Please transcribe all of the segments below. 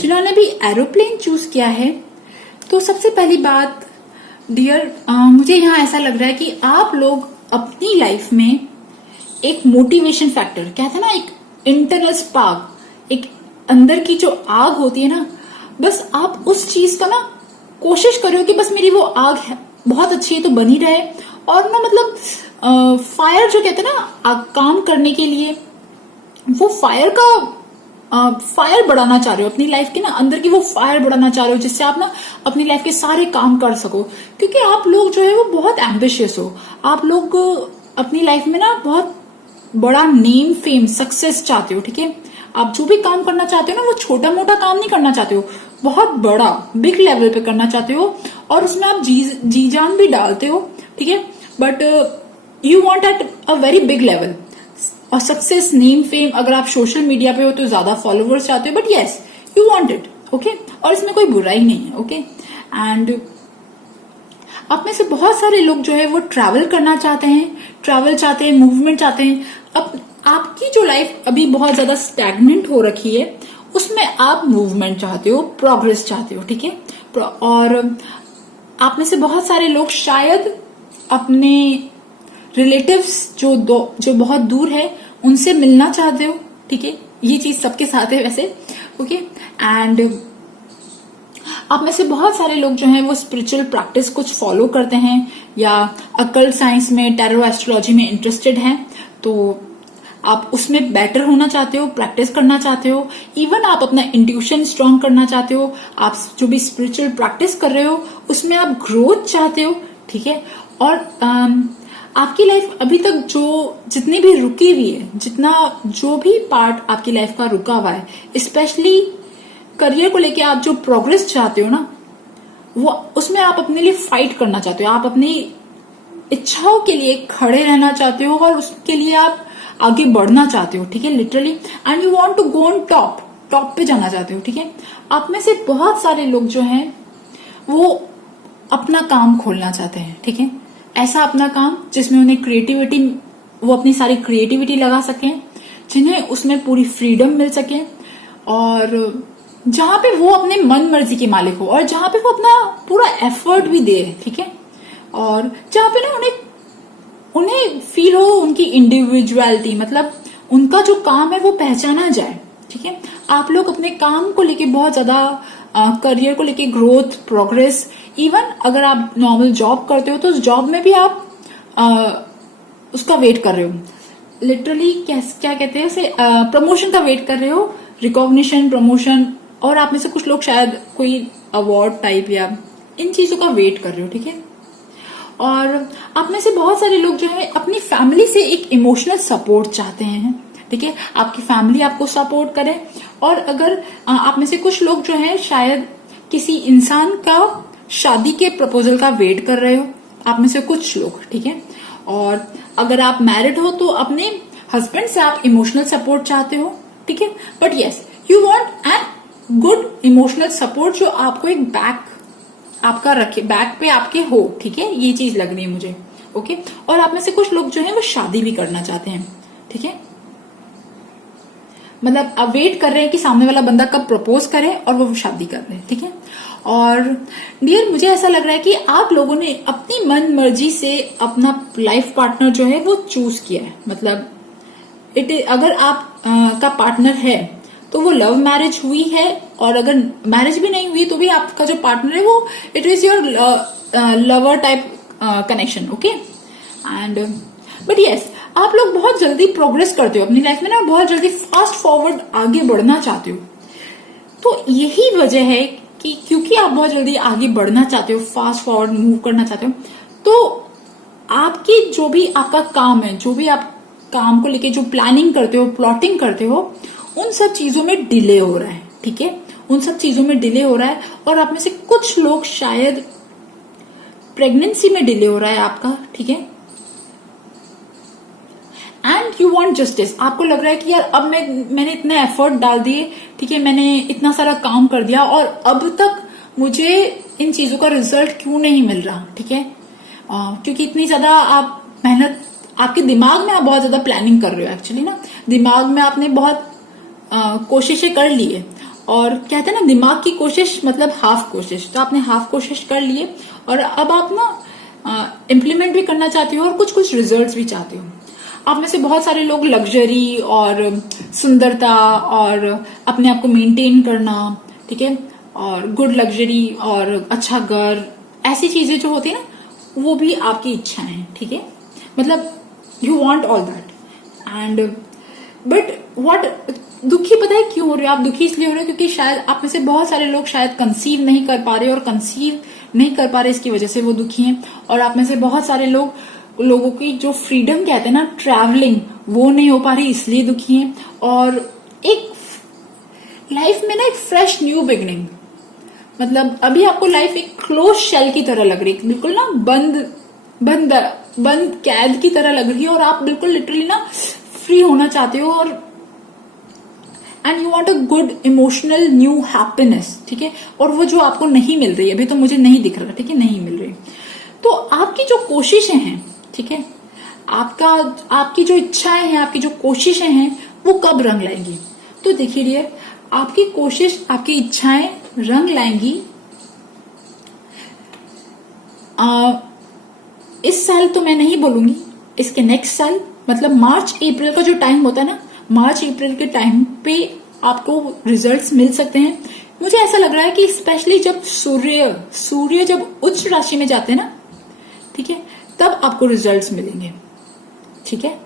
जिन्होंने भी aeroplane choose किया है, तो सबसे पहली बात डियर, मुझे यहाँ ऐसा लग रहा है कि आप लोग अपनी लाइफ में एक मोटिवेशन फैक्टर, कहते हैं ना, एक इंटरनल स्पार्क, एक अंदर की जो आग होती है ना, बस आप उस चीज का ना कोशिश करो कि बस मेरी वो आग है बहुत अच्छी है तो बनी रहे। और ना मतलब फायर जो कहते हैं ना काम करने के लिए, वो फायर का फायर बढ़ाना चाह रहे हो अपनी लाइफ के ना अंदर की, वो फायर बढ़ाना चाह रहे हो जिससे आप ना अपनी लाइफ के सारे काम कर सको। क्योंकि आप लोग जो है वो बहुत एम्बिशियस हो, आप लोग अपनी लाइफ में ना बहुत बड़ा नेम फेम सक्सेस चाहते हो। ठीक है, आप जो भी काम करना चाहते हो ना वो छोटा मोटा काम नहीं करना चाहते हो, बहुत बड़ा बिग लेवल पे करना चाहते हो और उसमें आप जी जान भी डालते हो। ठीक है, but you want at a very big level और सक्सेस, नेम फेम। अगर आप सोशल मीडिया पे हो तो ज्यादा फॉलोअर्स चाहते हो, but yes you want it. Okay, और इसमें कोई बुराई नहीं है। ओके, एंड आप में से बहुत सारे लोग जो है वो ट्रैवल करना चाहते हैं, ट्रैवल चाहते हैं, मूवमेंट चाहते हैं। अब आपकी जो लाइफ अभी बहुत ज्यादा स्टैग्नेंट हो रखी है, उसमें आप मूवमेंट चाहते हो, प्रोग्रेस चाहते हो। ठीक है, और आप में से बहुत सारे लोग शायद अपने रिलेटिव्स जो बहुत दूर है उनसे मिलना चाहते हो। ठीक है, ये चीज सबके साथ है वैसे। ओके, एंड आप में से बहुत सारे लोग जो हैं वो स्पिरिचुअल प्रैक्टिस कुछ फॉलो करते हैं या अकल्ट साइंस में, टैरो एस्ट्रोलॉजी में इंटरेस्टेड हैं, तो आप उसमें बेटर होना चाहते हो, प्रैक्टिस करना चाहते हो। इवन आप अपना इंट्यूशन स्ट्रांग करना चाहते हो। आप जो भी स्पिरिचुअल प्रैक्टिस कर रहे हो उसमें आप ग्रोथ चाहते हो। ठीक है, और आपकी लाइफ अभी तक जितनी भी रुकी हुई है, जो भी पार्ट आपकी लाइफ का रुका हुआ है, स्पेशली करियर को लेके आप जो प्रोग्रेस चाहते हो ना, वो उसमें आप अपने लिए फाइट करना चाहते हो, आप अपनी इच्छाओं के लिए खड़े रहना चाहते हो और उसके लिए आप आगे बढ़ना चाहते हो। ठीक है, literally, and you want to go on top पे जाना चाहते हो। ठीक है, आप में से बहुत सारे लोग जो हैं वो अपना काम खोलना चाहते हैं। ठीक है, ऐसा अपना काम जिसमें उन्हें वो अपनी सारी क्रिएटिविटी लगा सकें, जिन्हें उसमें पूरी फ्रीडम मिल सके, और जहां पे वो अपने मन मर्जी के मालिक हो और जहां पे वो अपना पूरा एफर्ट भी दे। ठीक है, और जहां पे ना उन्हें फील हो उनकी इंडिविजुअलिटी, मतलब उनका जो काम है वो पहचाना जाए। ठीक है, आप लोग अपने काम को लेके बहुत ज्यादा, करियर को लेके ग्रोथ, प्रोग्रेस, इवन अगर आप नॉर्मल जॉब करते हो तो उस जॉब में भी आप उसका वेट कर रहे हो, लिटरली क्या कहते हैं उसे, प्रमोशन का वेट कर रहे हो, रिकॉग्निशन, प्रमोशन, और आप में से कुछ लोग शायद कोई अवार्ड टाइप या इन चीजों का वेट कर रहे हो। ठीक है, और आप में से बहुत सारे लोग जो है अपनी फैमिली से एक इमोशनल सपोर्ट चाहते हैं। ठीक है, आपकी फैमिली आपको सपोर्ट करे, और अगर आप में से कुछ लोग जो है शायद किसी इंसान का शादी के प्रपोजल का वेट कर रहे हो, आप में से कुछ लोग। ठीक है, और अगर आप मैरिड हो तो अपने हस्बैंड से आप इमोशनल सपोर्ट चाहते हो। ठीक है, but yes you want an good emotional support जो आपको एक आपका रखे, बैक पे आपके हो। ठीक है, ये चीज लग रही है मुझे। ओके, और आप में से कुछ लोग जो है वो शादी भी करना चाहते हैं। ठीक है, मतलब अब वेट कर रहे हैं कि सामने वाला बंदा कब प्रपोज करे और वो शादी कर रहे हैं। ठीक है, और डियर मुझे ऐसा लग रहा है कि आप लोगों ने अपनी मन मर्जी से अपना लाइफ पार्टनर जो है वो चूज किया है। मतलब अगर आप का पार्टनर है तो वो लव मैरिज हुई है, और अगर मैरिज भी नहीं हुई तो भी आपका जो पार्टनर है वो it is your lover type connection. Okay, and but yes आप लोग बहुत जल्दी प्रोग्रेस करते हो अपनी लाइफ में ना, बहुत जल्दी फास्ट फॉरवर्ड आगे बढ़ना चाहते हो। तो यही वजह है कि क्योंकि आप बहुत जल्दी आगे बढ़ना चाहते हो, फास्ट फॉरवर्ड मूव करना चाहते हो, तो आपकी जो भी आपका काम है, जो भी आप काम को लेके जो प्लानिंग करते हो, प्लॉटिंग करते हो, उन सब चीजों में डिले हो रहा है। ठीक है, उन सब चीजों में डिले हो रहा है, और आप में से कुछ लोग शायद प्रेगनेंसी में डिले हो रहा है आपका। ठीक है, एंड यू वांट जस्टिस, आपको लग रहा है कि यार अब मैंने इतना एफर्ट डाल दिए, ठीक है, मैंने इतना सारा काम कर दिया और अब तक मुझे इन चीजों का रिजल्ट क्यों नहीं मिल रहा। ठीक है, क्योंकि इतनी ज्यादा आप मेहनत, आपके दिमाग में आप बहुत ज्यादा प्लानिंग कर रहे हो। एक्चुअली ना दिमाग में आपने बहुत कोशिशें कर ली है और कहते हैं ना, दिमाग की कोशिश मतलब हाफ कोशिश, तो आपने हाफ कोशिश कर लिए और अब आप ना इम्प्लीमेंट भी करना चाहते हो और कुछ कुछ रिजल्ट्स भी चाहते हो। आप में से बहुत सारे लोग लग्जरी और सुंदरता और अपने आप को मेंटेन करना, ठीक है, और गुड लग्जरी और अच्छा घर, ऐसी चीजें जो होती है ना, वो भी आपकी इच्छा है, ठीक है, मतलब you want all that. And but what, दुखी पता है क्यों हो रहे हो आप? दुखी इसलिए हो रहे हो क्योंकि शायद आप में से बहुत सारे लोग शायद कंसीव नहीं कर पा रहे, और कंसीव नहीं कर पा रहे इसकी वजह से वो दुखी हैं। और आप में से बहुत सारे लोगों की जो फ्रीडम कहते हैं ना, ट्रैवलिंग, वो नहीं हो पा रही इसलिए दुखी हैं। और एक लाइफ में ना एक फ्रेश न्यू बिगनिंग, मतलब अभी आपको लाइफ एक क्लोज शेल की तरह लग रही है, बिल्कुल ना बंद कैद की तरह लग रही है, और आप बिल्कुल लिटरली ना फ्री होना चाहते हो, और and you want a good emotional new happiness, ठीक है, और वो जो आपको नहीं मिल रही है अभी, तो मुझे नहीं दिख रहा, ठीक है, नहीं मिल रही। तो आपकी जो कोशिशें हैं, ठीक है, आपकी जो इच्छाएं हैं, आपकी जो कोशिशें हैं, वो कब रंग लाएंगी? तो देखिए डियर, आपकी कोशिश, आपकी इच्छाएं रंग लाएंगी इस साल तो मैं नहीं बोलूंगी, इसके नेक्स्ट साल, मतलब मार्च अप्रैल का जो टाइम होता है ना, मार्च अप्रैल के टाइम पे आपको रिजल्ट्स मिल सकते हैं। मुझे ऐसा लग रहा है कि स्पेशली जब सूर्य जब उच्च राशि में जाते हैं ना, ठीक है, तब आपको रिजल्ट्स मिलेंगे, ठीक है,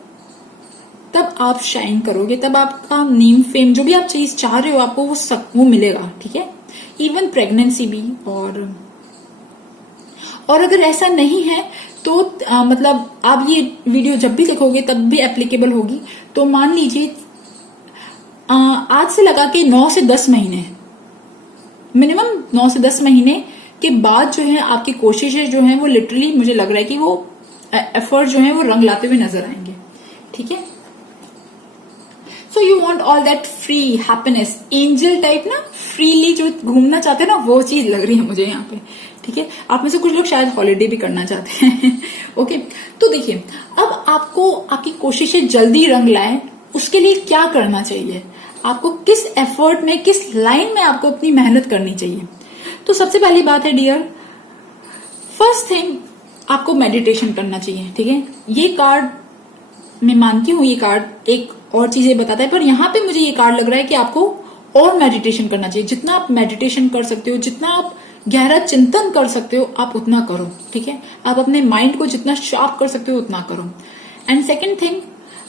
तब आप शाइन करोगे, तब आपका नेम फेम जो भी आप चीज चाह रहे हो आपको वो मिलेगा, ठीक है, इवन प्रेगनेंसी भी। और अगर ऐसा नहीं है तो मतलब आप ये वीडियो जब भी देखोगे तब भी एप्लीकेबल होगी। तो मान लीजिए आज से लगा के 9 से 10 महीने, मिनिमम 9 से 10 महीने के बाद जो है आपकी कोशिशें जो है वो लिटरली मुझे लग रहा है कि वो एफर्ट जो है वो रंग लाते हुए नजर आएंगे, ठीक है। So you want all that free happiness, angel type ना, फ्रीली जो घूमना चाहते हैं ना, वो चीज लग रही है मुझे यहाँ पे, ठीक है। आप में से कुछ लोग शायद हॉलिडे भी करना चाहते हैं ओके। तो देखिए, अब आपको आपकी कोशिशें जल्दी रंग लाए, उसके लिए क्या करना चाहिए, आपको किस एफर्ट में, किस लाइन में आपको अपनी मेहनत करनी चाहिए। तो सबसे पहली बात है डियर, फर्स्ट थिंग आपको मेडिटेशन करना चाहिए, ठीक है। ये कार्ड मैं मानती हूँ, ये कार्ड एक और चीजें बताता है, पर यहाँ पे मुझे ये कार्ड लग रहा है कि आपको और मेडिटेशन करना चाहिए। जितना आप मेडिटेशन कर सकते हो, जितना आप गहरा चिंतन कर सकते हो, आप उतना करो, ठीक है। आप अपने माइंड को जितना शार्प कर सकते हो उतना करो। एंड सेकेंड थिंग,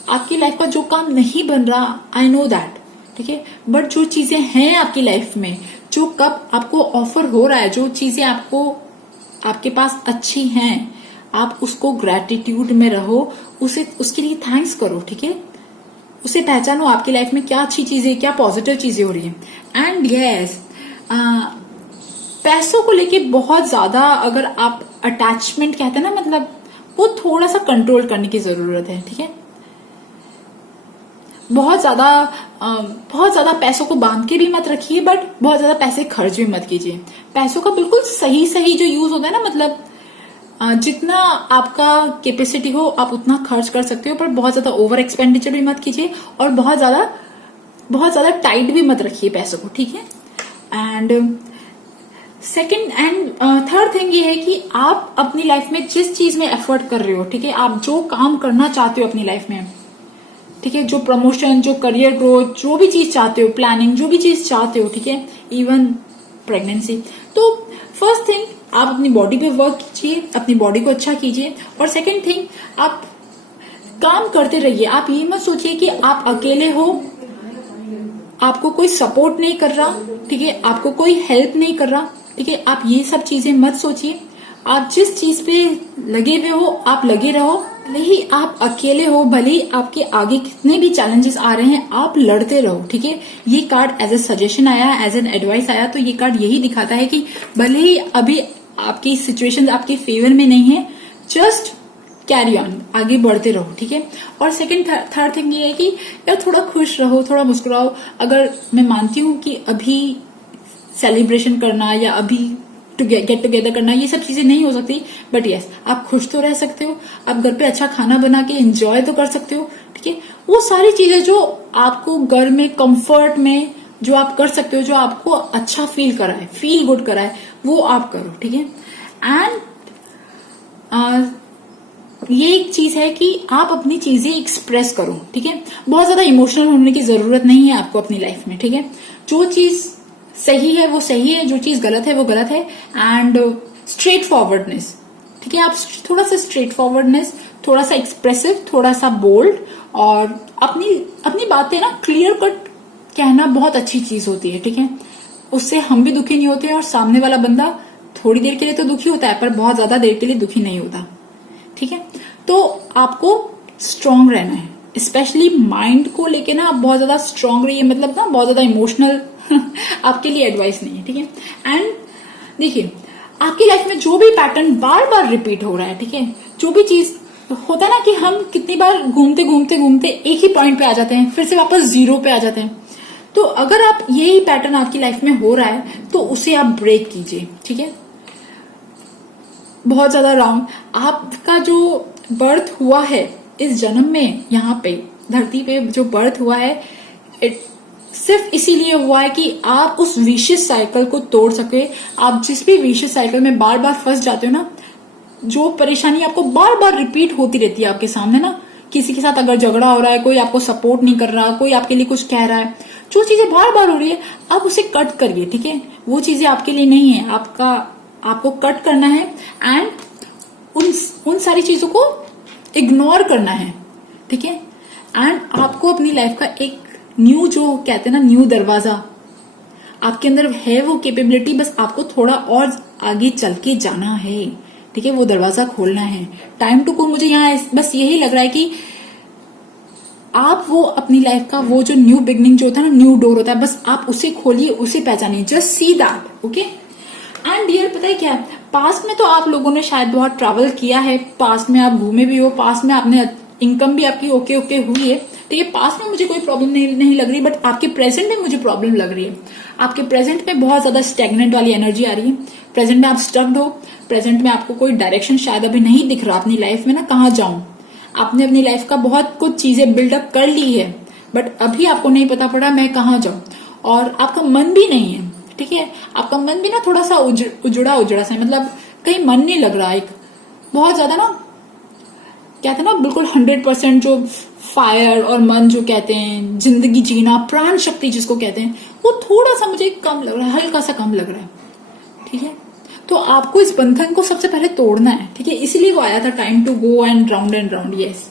आपकी लाइफ का जो काम नहीं बन रहा, आई नो दैट, ठीक है, बट जो चीजें हैं आपकी लाइफ में, जो कब आपको ऑफर हो रहा है, जो चीजें आपके पास अच्छी हैं, आप उसको ग्रेटिट्यूड में रहो, उसके लिए थैंक्स करो, ठीक है। उसे पहचानो, आपकी लाइफ में क्या अच्छी चीजें, क्या पॉजिटिव चीजें हो रही है। एंड यस, पैसों को लेके बहुत ज्यादा अगर आप अटैचमेंट कहते हैं ना, मतलब वो थोड़ा सा कंट्रोल करने की जरूरत है, ठीक है। बहुत ज्यादा पैसों को बांध के भी मत रखिए, बट बहुत ज्यादा पैसे खर्च भी मत कीजिए। पैसों का बिल्कुल सही जो यूज होता है ना, मतलब जितना आपका कैपेसिटी हो आप उतना खर्च कर सकते हो, पर बहुत ज्यादा ओवर एक्सपेंडिचर भी मत कीजिए, और बहुत ज्यादा टाइट भी मत रखिए पैसों को, ठीक है। And second and third thing ये है कि आप अपनी लाइफ में जिस चीज में एफर्ट कर रहे हो, ठीक है, आप जो काम करना चाहते हो अपनी लाइफ में, ठीक है, जो प्रमोशन, जो करियर ग्रोथ, जो भी चीज चाहते हो, प्लानिंग, जो भी चीज चाहते हो, ठीक है, इवन प्रेगनेंसी, तो फर्स्ट थिंग आप अपनी बॉडी पे वर्क कीजिए, अपनी बॉडी को अच्छा कीजिए। और सेकेंड थिंग, आप काम करते रहिए। आप ये मत सोचिए कि आप अकेले हो, आपको कोई सपोर्ट नहीं कर रहा, ठीक है, आपको कोई हेल्प नहीं कर रहा, ठीक है, आप ये सब चीजें मत सोचिए। आप जिस चीज पे लगे हुए हो आप लगे रहो, भले ही आप अकेले हो, भले ही आपके आगे कितने भी चैलेंजेस आ रहे हैं, आप लड़ते रहो, ठीक है। ये कार्ड एज ए सजेशन आया, एज एन एडवाइस आया, तो ये कार्ड यही दिखाता है कि भले ही अभी आपकी सिचुएशन आपके फेवर में नहीं है, जस्ट कैरी ऑन, आगे बढ़ते रहो, ठीक है। और सेकंड थर्ड थिंग ये है कि यार थोड़ा खुश रहो, थोड़ा मुस्कुराओ। अगर मैं मानती हूँ कि अभी सेलिब्रेशन करना या अभी गेट टुगेदर करना, ये सब चीजें नहीं हो सकती, बट यस, आप खुश तो रह सकते हो, आप घर पे अच्छा खाना बना के एंजॉय तो कर सकते हो, ठीक है। वो सारी चीजें जो आपको घर में कंफर्ट में जो आप कर सकते हो, जो आपको अच्छा फील कराए, फील गुड कराए, वो आप करो, ठीक है। एंड ये एक चीज है कि आप अपनी चीजें एक्सप्रेस करो, ठीक है। बहुत ज्यादा इमोशनल होने की जरूरत नहीं है आपको अपनी लाइफ में, ठीक है। जो चीज सही है वो सही है, जो चीज गलत है वो गलत है। एंड स्ट्रेट फॉरवर्डनेस, ठीक है। आप थोड़ा सा स्ट्रेट फॉरवर्डनेस, थोड़ा सा एक्सप्रेसिव, थोड़ा सा बोल्ड, और अपनी बातें ना क्लियर कट कहना बहुत अच्छी चीज होती है, ठीक है। उससे हम भी दुखी नहीं होते और सामने वाला बंदा थोड़ी देर के लिए तो दुखी होता है पर बहुत ज्यादा देर के लिए दुखी नहीं होता, ठीक है। तो आपको स्ट्रांग रहना है, स्पेशली माइंड को लेके ना आप बहुत ज्यादा स्ट्रांग रहिए, मतलब ना बहुत ज्यादा इमोशनल आपके लिए एडवाइस नहीं है, ठीक है। एंड देखिए, आपकी लाइफ में जो भी पैटर्न बार बार रिपीट हो रहा है, ठीक है, जो भी चीज होता है ना कि हम कितनी बार घूमते घूमते घूमते एक ही पॉइंट पे आ जाते हैं, फिर से वापस जीरो पे आ जाते हैं। तो अगर आप यही पैटर्न आपकी लाइफ में हो रहा है तो उसे आप ब्रेक कीजिए, ठीक है। बहुत ज्यादा रॉन्ग, आपका जो बर्थ हुआ है इस जन्म में, यहाँ पे धरती पे जो बर्थ हुआ है, सिर्फ इसीलिए हुआ है कि आप उस विशियस साइकिल को तोड़ सके। आप जिस भी विशियस साइकिल में बार बार फंस जाते हो ना, जो परेशानी आपको बार बार रिपीट होती रहती है आपके सामने ना, किसी के साथ अगर झगड़ा हो रहा है, कोई आपको सपोर्ट नहीं कर रहा, कोई आपके लिए कुछ कह रहा है, जो चीजें बार बार हो रही है आप उसे कट करिए, ठीक है। वो चीजें आपके लिए नहीं है, आपको कट करना है एंड उन सारी चीजों को इग्नोर करना है, ठीक है। एंड आपको अपनी लाइफ का एक न्यू, जो कहते हैं ना न्यू दरवाजा, आपके अंदर है वो कैपेबिलिटी, बस आपको थोड़ा और आगे चल के जाना है, ठीक है। वो दरवाजा खोलना है। टाइम टू को मुझे यहाँ बस यही लग रहा है कि आप वो अपनी लाइफ का वो जो न्यू बिगनिंग जो होता है ना, न्यू डोर होता है, बस आप उसे खोलिए, उसे पहचानिए, just see that, okay. And dear, पता है क्या, पास्ट में तो आप लोगों ने शायद बहुत ट्रैवल किया है, पास्ट में आप घूमे भी हो, पास्ट में आपने इनकम भी आपकी ओके ओके हुई है, तो ये पास्ट में मुझे कोई प्रॉब्लम नहीं लग रही, बट आपके प्रेजेंट में मुझे प्रॉब्लम लग रही है। आपके प्रेजेंट में बहुत ज्यादा स्टेगनेंट वाली एनर्जी आ रही है, प्रेजेंट में आप स्टक्ड हो, प्रेजेंट में आपको कोई डायरेक्शन शायद अभी नहीं दिख रहा अपनी लाइफ में ना, कहाँ जाऊं। आपने अपनी लाइफ का बहुत कुछ चीजें बिल्डअप कर ली है, बट अभी आपको नहीं पता पड़ा मैं कहाँ जाऊं, और आपका मन भी नहीं है, ठीक है। आपका मन भी ना थोड़ा सा उजड़ा सा, मतलब कहीं मन नहीं लग रहा, एक बहुत ज्यादा ना कहते हैं ना बिल्कुल 100% जो फायर और मन जो कहते हैं, जिंदगी जीना, प्राण शक्ति जिसको कहते हैं, वो थोड़ा सा मुझे कम लग रहा है, हल्का सा कम लग रहा है, ठीक है। तो आपको इस बंधन को सबसे पहले तोड़ना है, ठीक है। इसीलिए वो आया था time to go and round, yes,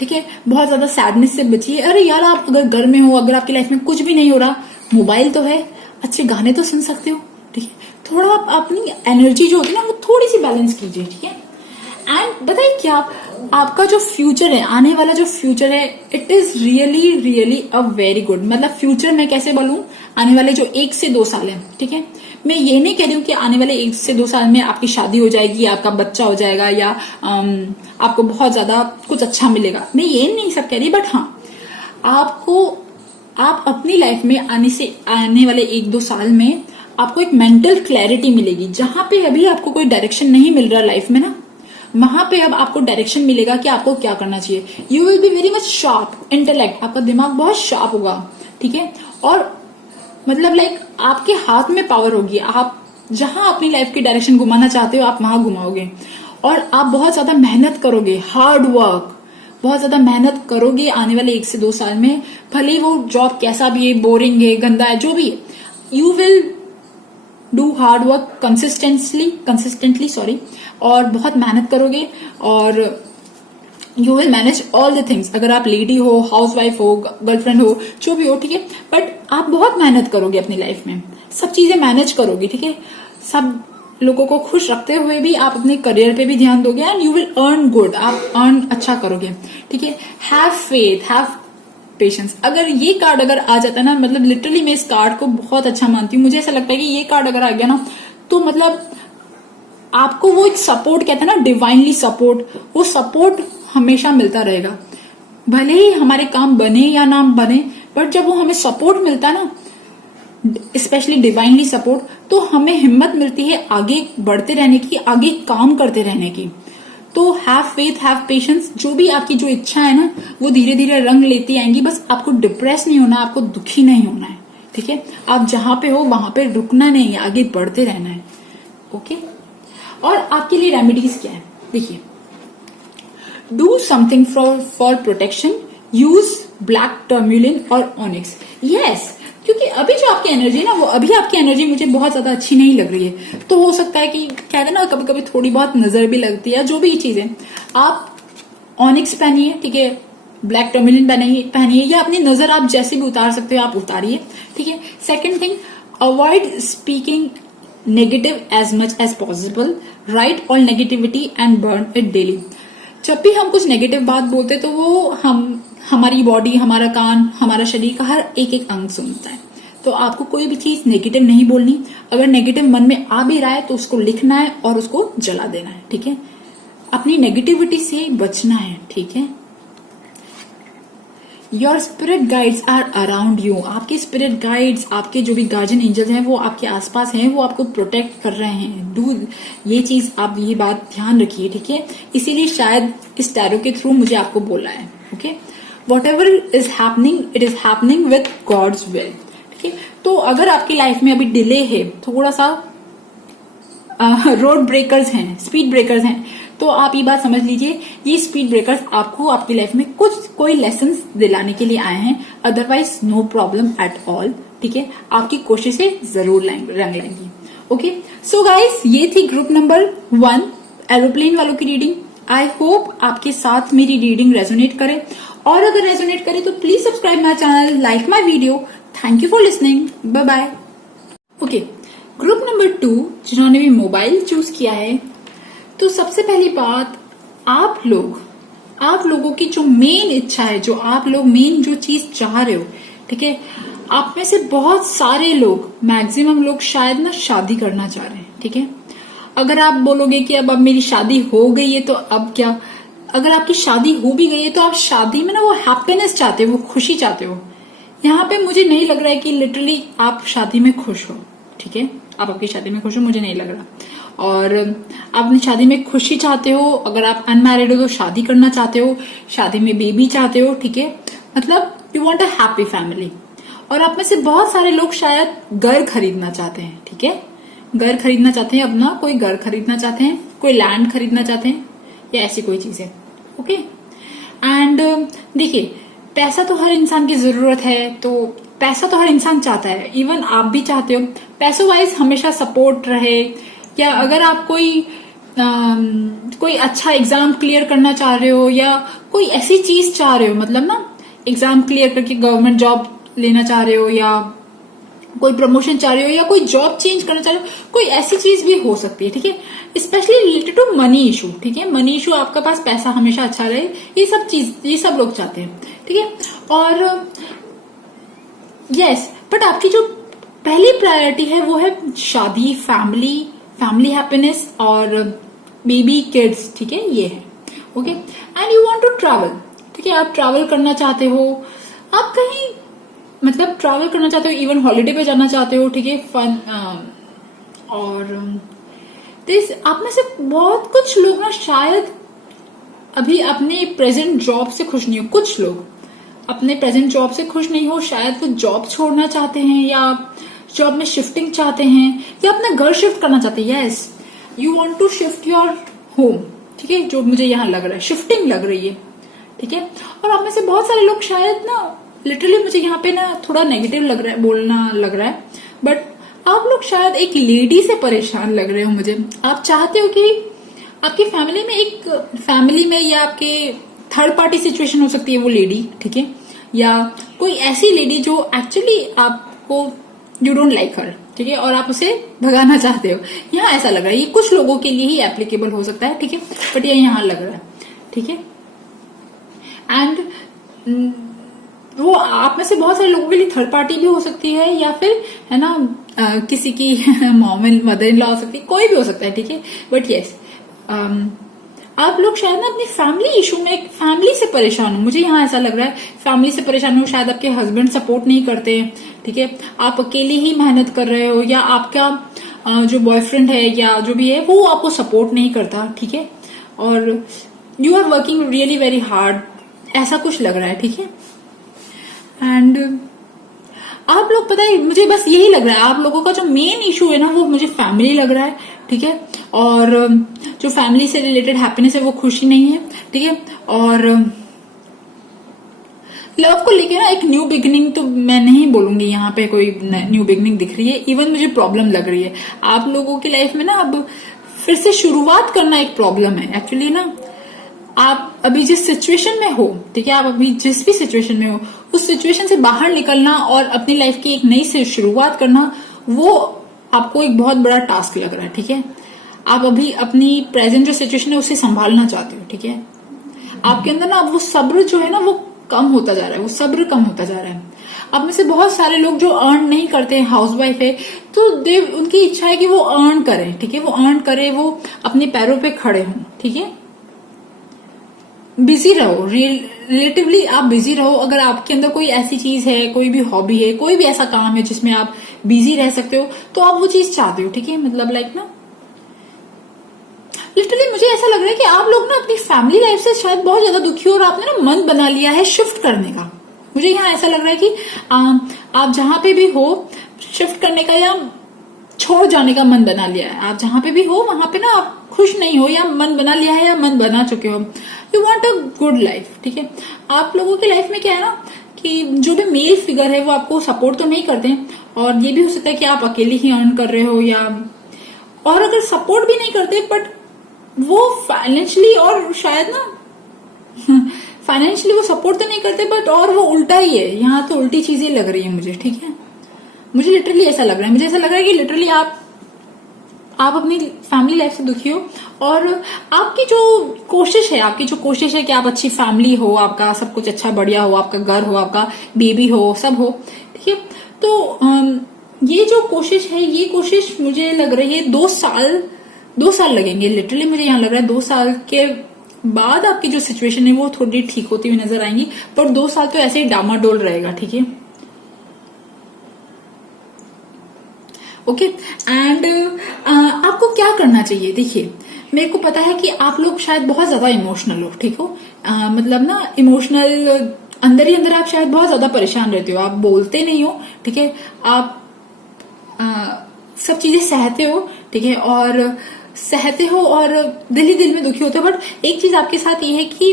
ठीक है। बहुत ज्यादा सैडनेस से बचिए। अरे यार, आप अगर घर में हो, अगर आपकी लाइफ में कुछ भी नहीं हो रहा, मोबाइल तो है, अच्छे गाने तो सुन सकते हो, ठीक है। थोड़ा आप अपनी एनर्जी जो होती है ना, वो थोड़ी सी बैलेंस कीजिए, ठीक है। एंड बताइए क्या, आपका जो फ्यूचर है, आने वाला जो फ्यूचर है, it is really really a very good. मतलब फ्यूचर मैं कैसे बोलूं, आने वाले जो 1 से 2 साल है, ठीक है। मैं ये नहीं कह रही हूँ कि आने वाले 1 से 2 साल में आपकी शादी हो जाएगी, आपका बच्चा हो जाएगा, या आपको बहुत ज्यादा कुछ अच्छा मिलेगा, मैं ये नहीं सब कह रही, बट हाँ, आप अपनी लाइफ में आने वाले 1-2 साल में आपको एक मेंटल क्लैरिटी मिलेगी, जहां पे अभी आपको कोई डायरेक्शन नहीं मिल रहा लाइफ में ना, वहां पे अब आपको डायरेक्शन मिलेगा कि आपको क्या करना चाहिए। You will be very much sharp intellect, आपका दिमाग बहुत शार्प होगा, ठीक है। और मतलब लाइक आपके हाथ में पावर होगी, आप जहां अपनी लाइफ की डायरेक्शन घुमाना चाहते हो आप वहां घुमाओगे, और आप बहुत ज्यादा मेहनत करोगे, हार्ड वर्क, बहुत ज्यादा मेहनत करोगे आने वाले 1 से 2 साल में। भले वो जॉब कैसा भी है, बोरिंग है, गंदा है, जो भी है, you will do hard work consistently sorry, और बहुत मेहनत करोगे, और you will manage all the things. अगर आप लेडी हो, हाउसवाइफ हो, गर्लफ्रेंड हो, जो भी हो, ठीक है, बट आप बहुत मेहनत करोगे अपनी लाइफ में, सब चीजें मैनेज करोगे, ठीक है। सब लोगों को खुश रखते हुए भी आप अपने करियर पे भी ध्यान दोगे, and you will earn good, आप अर्न अच्छा करोगे, ठीक है। Have faith, have patience. अगर ये कार्ड अगर आ जाता है ना, मतलब लिटरली मैं इस कार्ड को बहुत अच्छा मानती हूँ, मुझे ऐसा लगता है कि ये कार्ड अगर आ गया ना, तो मतलब आपको वो एक सपोर्ट कहते हैं ना, डिवाइनली सपोर्ट, वो सपोर्ट हमेशा मिलता रहेगा। भले ही हमारे काम बने या ना बने, बट जब वो हमें सपोर्ट मिलता है ना, स्पेशली डिवाइनली सपोर्ट, तो हमें हिम्मत मिलती है आगे बढ़ते रहने की, आगे काम करते रहने की। तो हैव फेथ, हैव पेशेंस। जो भी आपकी जो इच्छा है ना वो धीरे धीरे रंग लेती आएंगी। बस आपको डिप्रेस नहीं होना, आपको दुखी नहीं होना है, ठीक है। आप जहां पे हो वहां पे रुकना नहीं है, आगे बढ़ते रहना है, ओके। और आपके लिए रेमेडीज क्या है, देखिए, do something for protection, use black tourmaline और ऑनिक्स। यस, क्योंकि अभी जो आपकी एनर्जी है ना, वो अभी आपकी एनर्जी मुझे बहुत ज्यादा अच्छी नहीं लग रही है। तो हो सकता है कि कहते हैं ना कभी कभी थोड़ी बहुत नजर भी लगती है, जो भी चीज है। आप ऑनिक्स पहनिए, ठीक है, ब्लैक टर्मिलिन पहनिए, या अपनी नजर आप जैसे भी उतार सकते हो आप उतारिए, ठीक है। Second thing, avoid speaking negative as much as possible, write all negativity and burn it daily. जब भी हम कुछ नेगेटिव बात बोलते तो वो हमारी बॉडी, हमारा कान, हमारा शरीर का हर एक एक अंग सुनता है। तो आपको कोई भी चीज नेगेटिव नहीं बोलनी। अगर नेगेटिव मन में आ भी रहा है तो उसको लिखना है और उसको जला देना है, ठीक है। अपनी नेगेटिविटी से बचना है, ठीक है। Your spirit guides are around you. आपके स्पिरिट गाइड्स, आपके जो भी गार्जियन एंजल्स हैं वो आपके आसपास हैं, वो आपको प्रोटेक्ट कर रहे हैं। डू ये चीज, आप ये बात ध्यान रखिए, ठीक है। इसीलिए शायद इस टैरो के थ्रू मुझे आपको बोला है, okay. Whatever is happening, it is happening with God's will, ठीक है। तो अगर आपकी लाइफ में अभी डिले है, थोड़ा सा रोड ब्रेकर्स हैं, स्पीड ब्रेकर्स हैं, तो आप ये बात समझ लीजिए, ये स्पीड ब्रेकर्स आपको आपकी लाइफ में कोई लेसन दिलाने के लिए आए हैं। Otherwise no problem at all, ठीक है। आपकी कोशिशें जरूर रंग लाएंगी, ओके। सो गाइस, ये थी ग्रुप नंबर 1 एरोप्लेन वालों की रीडिंग। आई होप आपके साथ मेरी रीडिंग रेजोनेट करे, और अगर रेजोनेट करे तो please subscribe my channel, like my video. Thank you for listening, bye bye. Okay, group number 2 जिन्होंने भी मोबाइल चूज किया है, तो सबसे पहली बात, आप लोगों की जो मेन इच्छा है, जो आप लोग मेन जो चीज चाह रहे हो, ठीक है। आप में से बहुत सारे लोग, मैक्सिमम लोग शायद ना शादी करना चाह रहे हैं, ठीक है। अगर आप बोलोगे कि अब मेरी शादी हो गई है तो अब क्या, अगर आपकी शादी हो भी गई है तो आप शादी में ना वो हैप्पीनेस चाहते हो, वो खुशी चाहते हो। यहाँ पे मुझे नहीं लग रहा है कि लिटरली आप शादी में खुश हो, ठीक है। आप आपकी शादी में खुश हो, मुझे नहीं लग रहा। और आप अपनी शादी में खुशी चाहते हो। अगर आप अनमैरिड हो तो शादी करना चाहते हो, शादी में बेबी चाहते हो, ठीक है। मतलब you want a happy family. और आप में से बहुत सारे लोग शायद घर खरीदना चाहते हैं, ठीक है। घर खरीदना चाहते हैं, अपना कोई घर खरीदना चाहते हैं, कोई लैंड खरीदना चाहते हैं, या ऐसी कोई चीज है, ओके। एंड देखिए, पैसा तो हर इंसान की जरूरत है, तो पैसा तो हर इंसान चाहता है, इवन आप भी चाहते हो पैसों वाइज हमेशा सपोर्ट रहे। या अगर आप कोई अच्छा एग्जाम क्लियर करना चाह रहे हो, या कोई ऐसी चीज चाह रहे हो, मतलब ना एग्जाम क्लियर करके गवर्नमेंट जॉब लेना चाह रहे हो, या कोई प्रमोशन चाह रहे हो, या कोई जॉब चेंज करना चाह रहे हो, कोई ऐसी चीज भी हो सकती है, ठीक है। Specially related to money issue, ठीक है। मनी इशू, आपका पास पैसा हमेशा अच्छा रहे, ये सब लोग चाहते हैं, ठीक है। और यस, बट आपकी जो पहली प्रायोरिटी है वो है शादी, फैमिली हैप्पीनेस और बेबी किड्स, ठीक है, ये है, okay. And you want to travel, ठीक है। आप ट्रैवल करना चाहते हो, आप कहीं मतलब ट्रैवल करना चाहते हो, इवन हॉलिडे पे जाना चाहते हो, ठीक है, फन। और आप में से बहुत कुछ लोग ना शायद अभी अपने प्रेजेंट जॉब से खुश नहीं हो। कुछ लोग अपने प्रेजेंट जॉब से खुश नहीं हो, शायद वो जॉब छोड़ना चाहते हैं, या जॉब में शिफ्टिंग चाहते हैं, या अपना घर शिफ्ट करना चाहते हैं। Yes, you want to shift your home, ठीक है, जो मुझे यहाँ लग रहा है, शिफ्टिंग लग रही है, ठीक है। और आप में से बहुत सारे लोग शायद ना, लिटरली मुझे यहाँ पे ना थोड़ा नेगेटिव लग रहा है, बोलना लग रहा है, बट आप लोग शायद एक लेडी से परेशान लग रहे हो मुझे। आप चाहते हो कि आपकी फैमिली में या आपके थर्ड पार्टी सिचुएशन हो सकती है वो लेडी, ठीक है, या कोई ऐसी लेडी जो एक्चुअली आपको, यू डोंट लाइक हर, ठीक है, और आप उसे भगाना चाहते हो। यहाँ ऐसा लग रहा है, ये कुछ लोगों के लिए ही एप्लीकेबल हो सकता है, ठीक है, बट ये यहाँ लग रहा है, ठीक है। एंड वो आप में से बहुत सारे लोगों के लिए थर्ड पार्टी भी हो सकती है, या फिर है ना किसी की mom and mother in law हो सकती है, कोई भी हो सकता है, ठीक है। बट यस, आप लोग शायद ना अपनी फैमिली इशू में, फैमिली से परेशान हो, मुझे यहाँ ऐसा लग रहा है, फैमिली से परेशान हो। शायद आपके हस्बैंड सपोर्ट नहीं करते, ठीक है, आप अकेले ही मेहनत कर रहे हो, या आपका जो बॉयफ्रेंड है या जो भी है वो आपको सपोर्ट नहीं करता, ठीक है। और you are working really very hard, ऐसा कुछ लग रहा है, ठीक है। एंड आप लोग, पता है मुझे बस यही लग रहा है, आप लोगों का जो मेन इशू है ना वो मुझे फैमिली लग रहा है, ठीक है। और जो फैमिली से रिलेटेड हैप्पीनेस है वो खुशी नहीं है, ठीक है। और लव को लेके ना एक न्यू बिगिनिंग तो मैं नहीं बोलूंगी, यहाँ पे कोई न्यू बिगिनिंग दिख रही है, इवन मुझे प्रॉब्लम लग रही है। आप लोगों की लाइफ में ना अब फिर से शुरुआत करना एक प्रॉब्लम है एक्चुअली ना। आप अभी जिस सिचुएशन में हो, ठीक है, आप अभी जिस भी सिचुएशन में हो, उस सिचुएशन से बाहर निकलना और अपनी लाइफ की एक नई से शुरुआत करना, वो आपको एक बहुत बड़ा टास्क लग रहा है, ठीक है। आप अभी अपनी प्रेजेंट जो सिचुएशन है उसे संभालना चाहते हो, ठीक है। आपके अंदर ना वो सब्र जो है ना वो कम होता जा रहा है, वो सब्र कम होता जा रहा है। अब में से बहुत सारे लोग जो अर्न नहीं करते हैं, हाउसवाइफ है, तो उनकी इच्छा है कि वो अर्न करें, ठीक है, वो अर्न करे, वो अपने पैरों पे खड़े हों, ठीक है। बिजी रहो, रिलेटिवली आप बिजी रहो। अगर आपके अंदर कोई ऐसी चीज है, कोई भी हॉबी है, कोई भी ऐसा काम है जिसमें आप बिजी रह सकते हो, तो आप वो चीज चाहते हो, ठीक है। मतलब लाइक ना लिटरली मुझे ऐसा लग रहा है कि आप लोग ना अपनी फैमिली लाइफ से शायद बहुत ज्यादा दुखी हो और आपने ना मन बना लिया है शिफ्ट करने का। मुझे यहाँ ऐसा लग रहा है कि आप जहां पे भी हो शिफ्ट करने का या छोड़ जाने का मन बना लिया है। आप जहां पे भी हो वहां पे ना आप खुश नहीं हो, या मन बना लिया है या मन बना चुके हो। You want a good life, ठीक है। आप लोगों की लाइफ में क्या है ना कि जो भी मेल फिगर है वो आपको सपोर्ट तो नहीं करते हैं, और ये भी हो सकता है कि आप अकेले ही अर्न कर रहे हो, या और अगर सपोर्ट भी नहीं करते बट वो फाइनेंशियली, और शायद ना फाइनेंशियली वो सपोर्ट तो नहीं करते बट और वो उल्टा ही है। यहाँ तो उल्टी चीजें लग रही है मुझे, ठीक है। मुझे लिटरली ऐसा लग रहा है, मुझे ऐसा लग रहा है कि लिटरली आप अपनी फैमिली लाइफ से दुखी हो, और आपकी जो कोशिश है कि आप अच्छी फैमिली हो, आपका सब कुछ अच्छा बढ़िया हो, आपका घर हो, आपका बेबी हो, सब हो, ठीक है। तो ये जो कोशिश है, ये कोशिश मुझे लग रही है 2 साल लगेंगे लिटरली। मुझे यहाँ लग रहा है 2 साल के बाद आपकी जो सिचुएशन है वो थोड़ी ठीक होती हुई नजर आएंगी, पर 2 साल तो ऐसे ही डामाडोल रहेगा, ठीक है। ओके। एंड आपको क्या करना चाहिए, देखिए मेरे को पता है कि आप लोग शायद बहुत ज्यादा इमोशनल हो, ठीक हो। मतलब ना इमोशनल अंदर ही अंदर आप शायद बहुत ज्यादा परेशान रहते हो, आप बोलते नहीं हो, ठीक है। आप सब चीजें सहते हो, ठीक है, और सहते हो और दिल ही दिल में दुखी होते हो। बट एक चीज आपके साथ ये है कि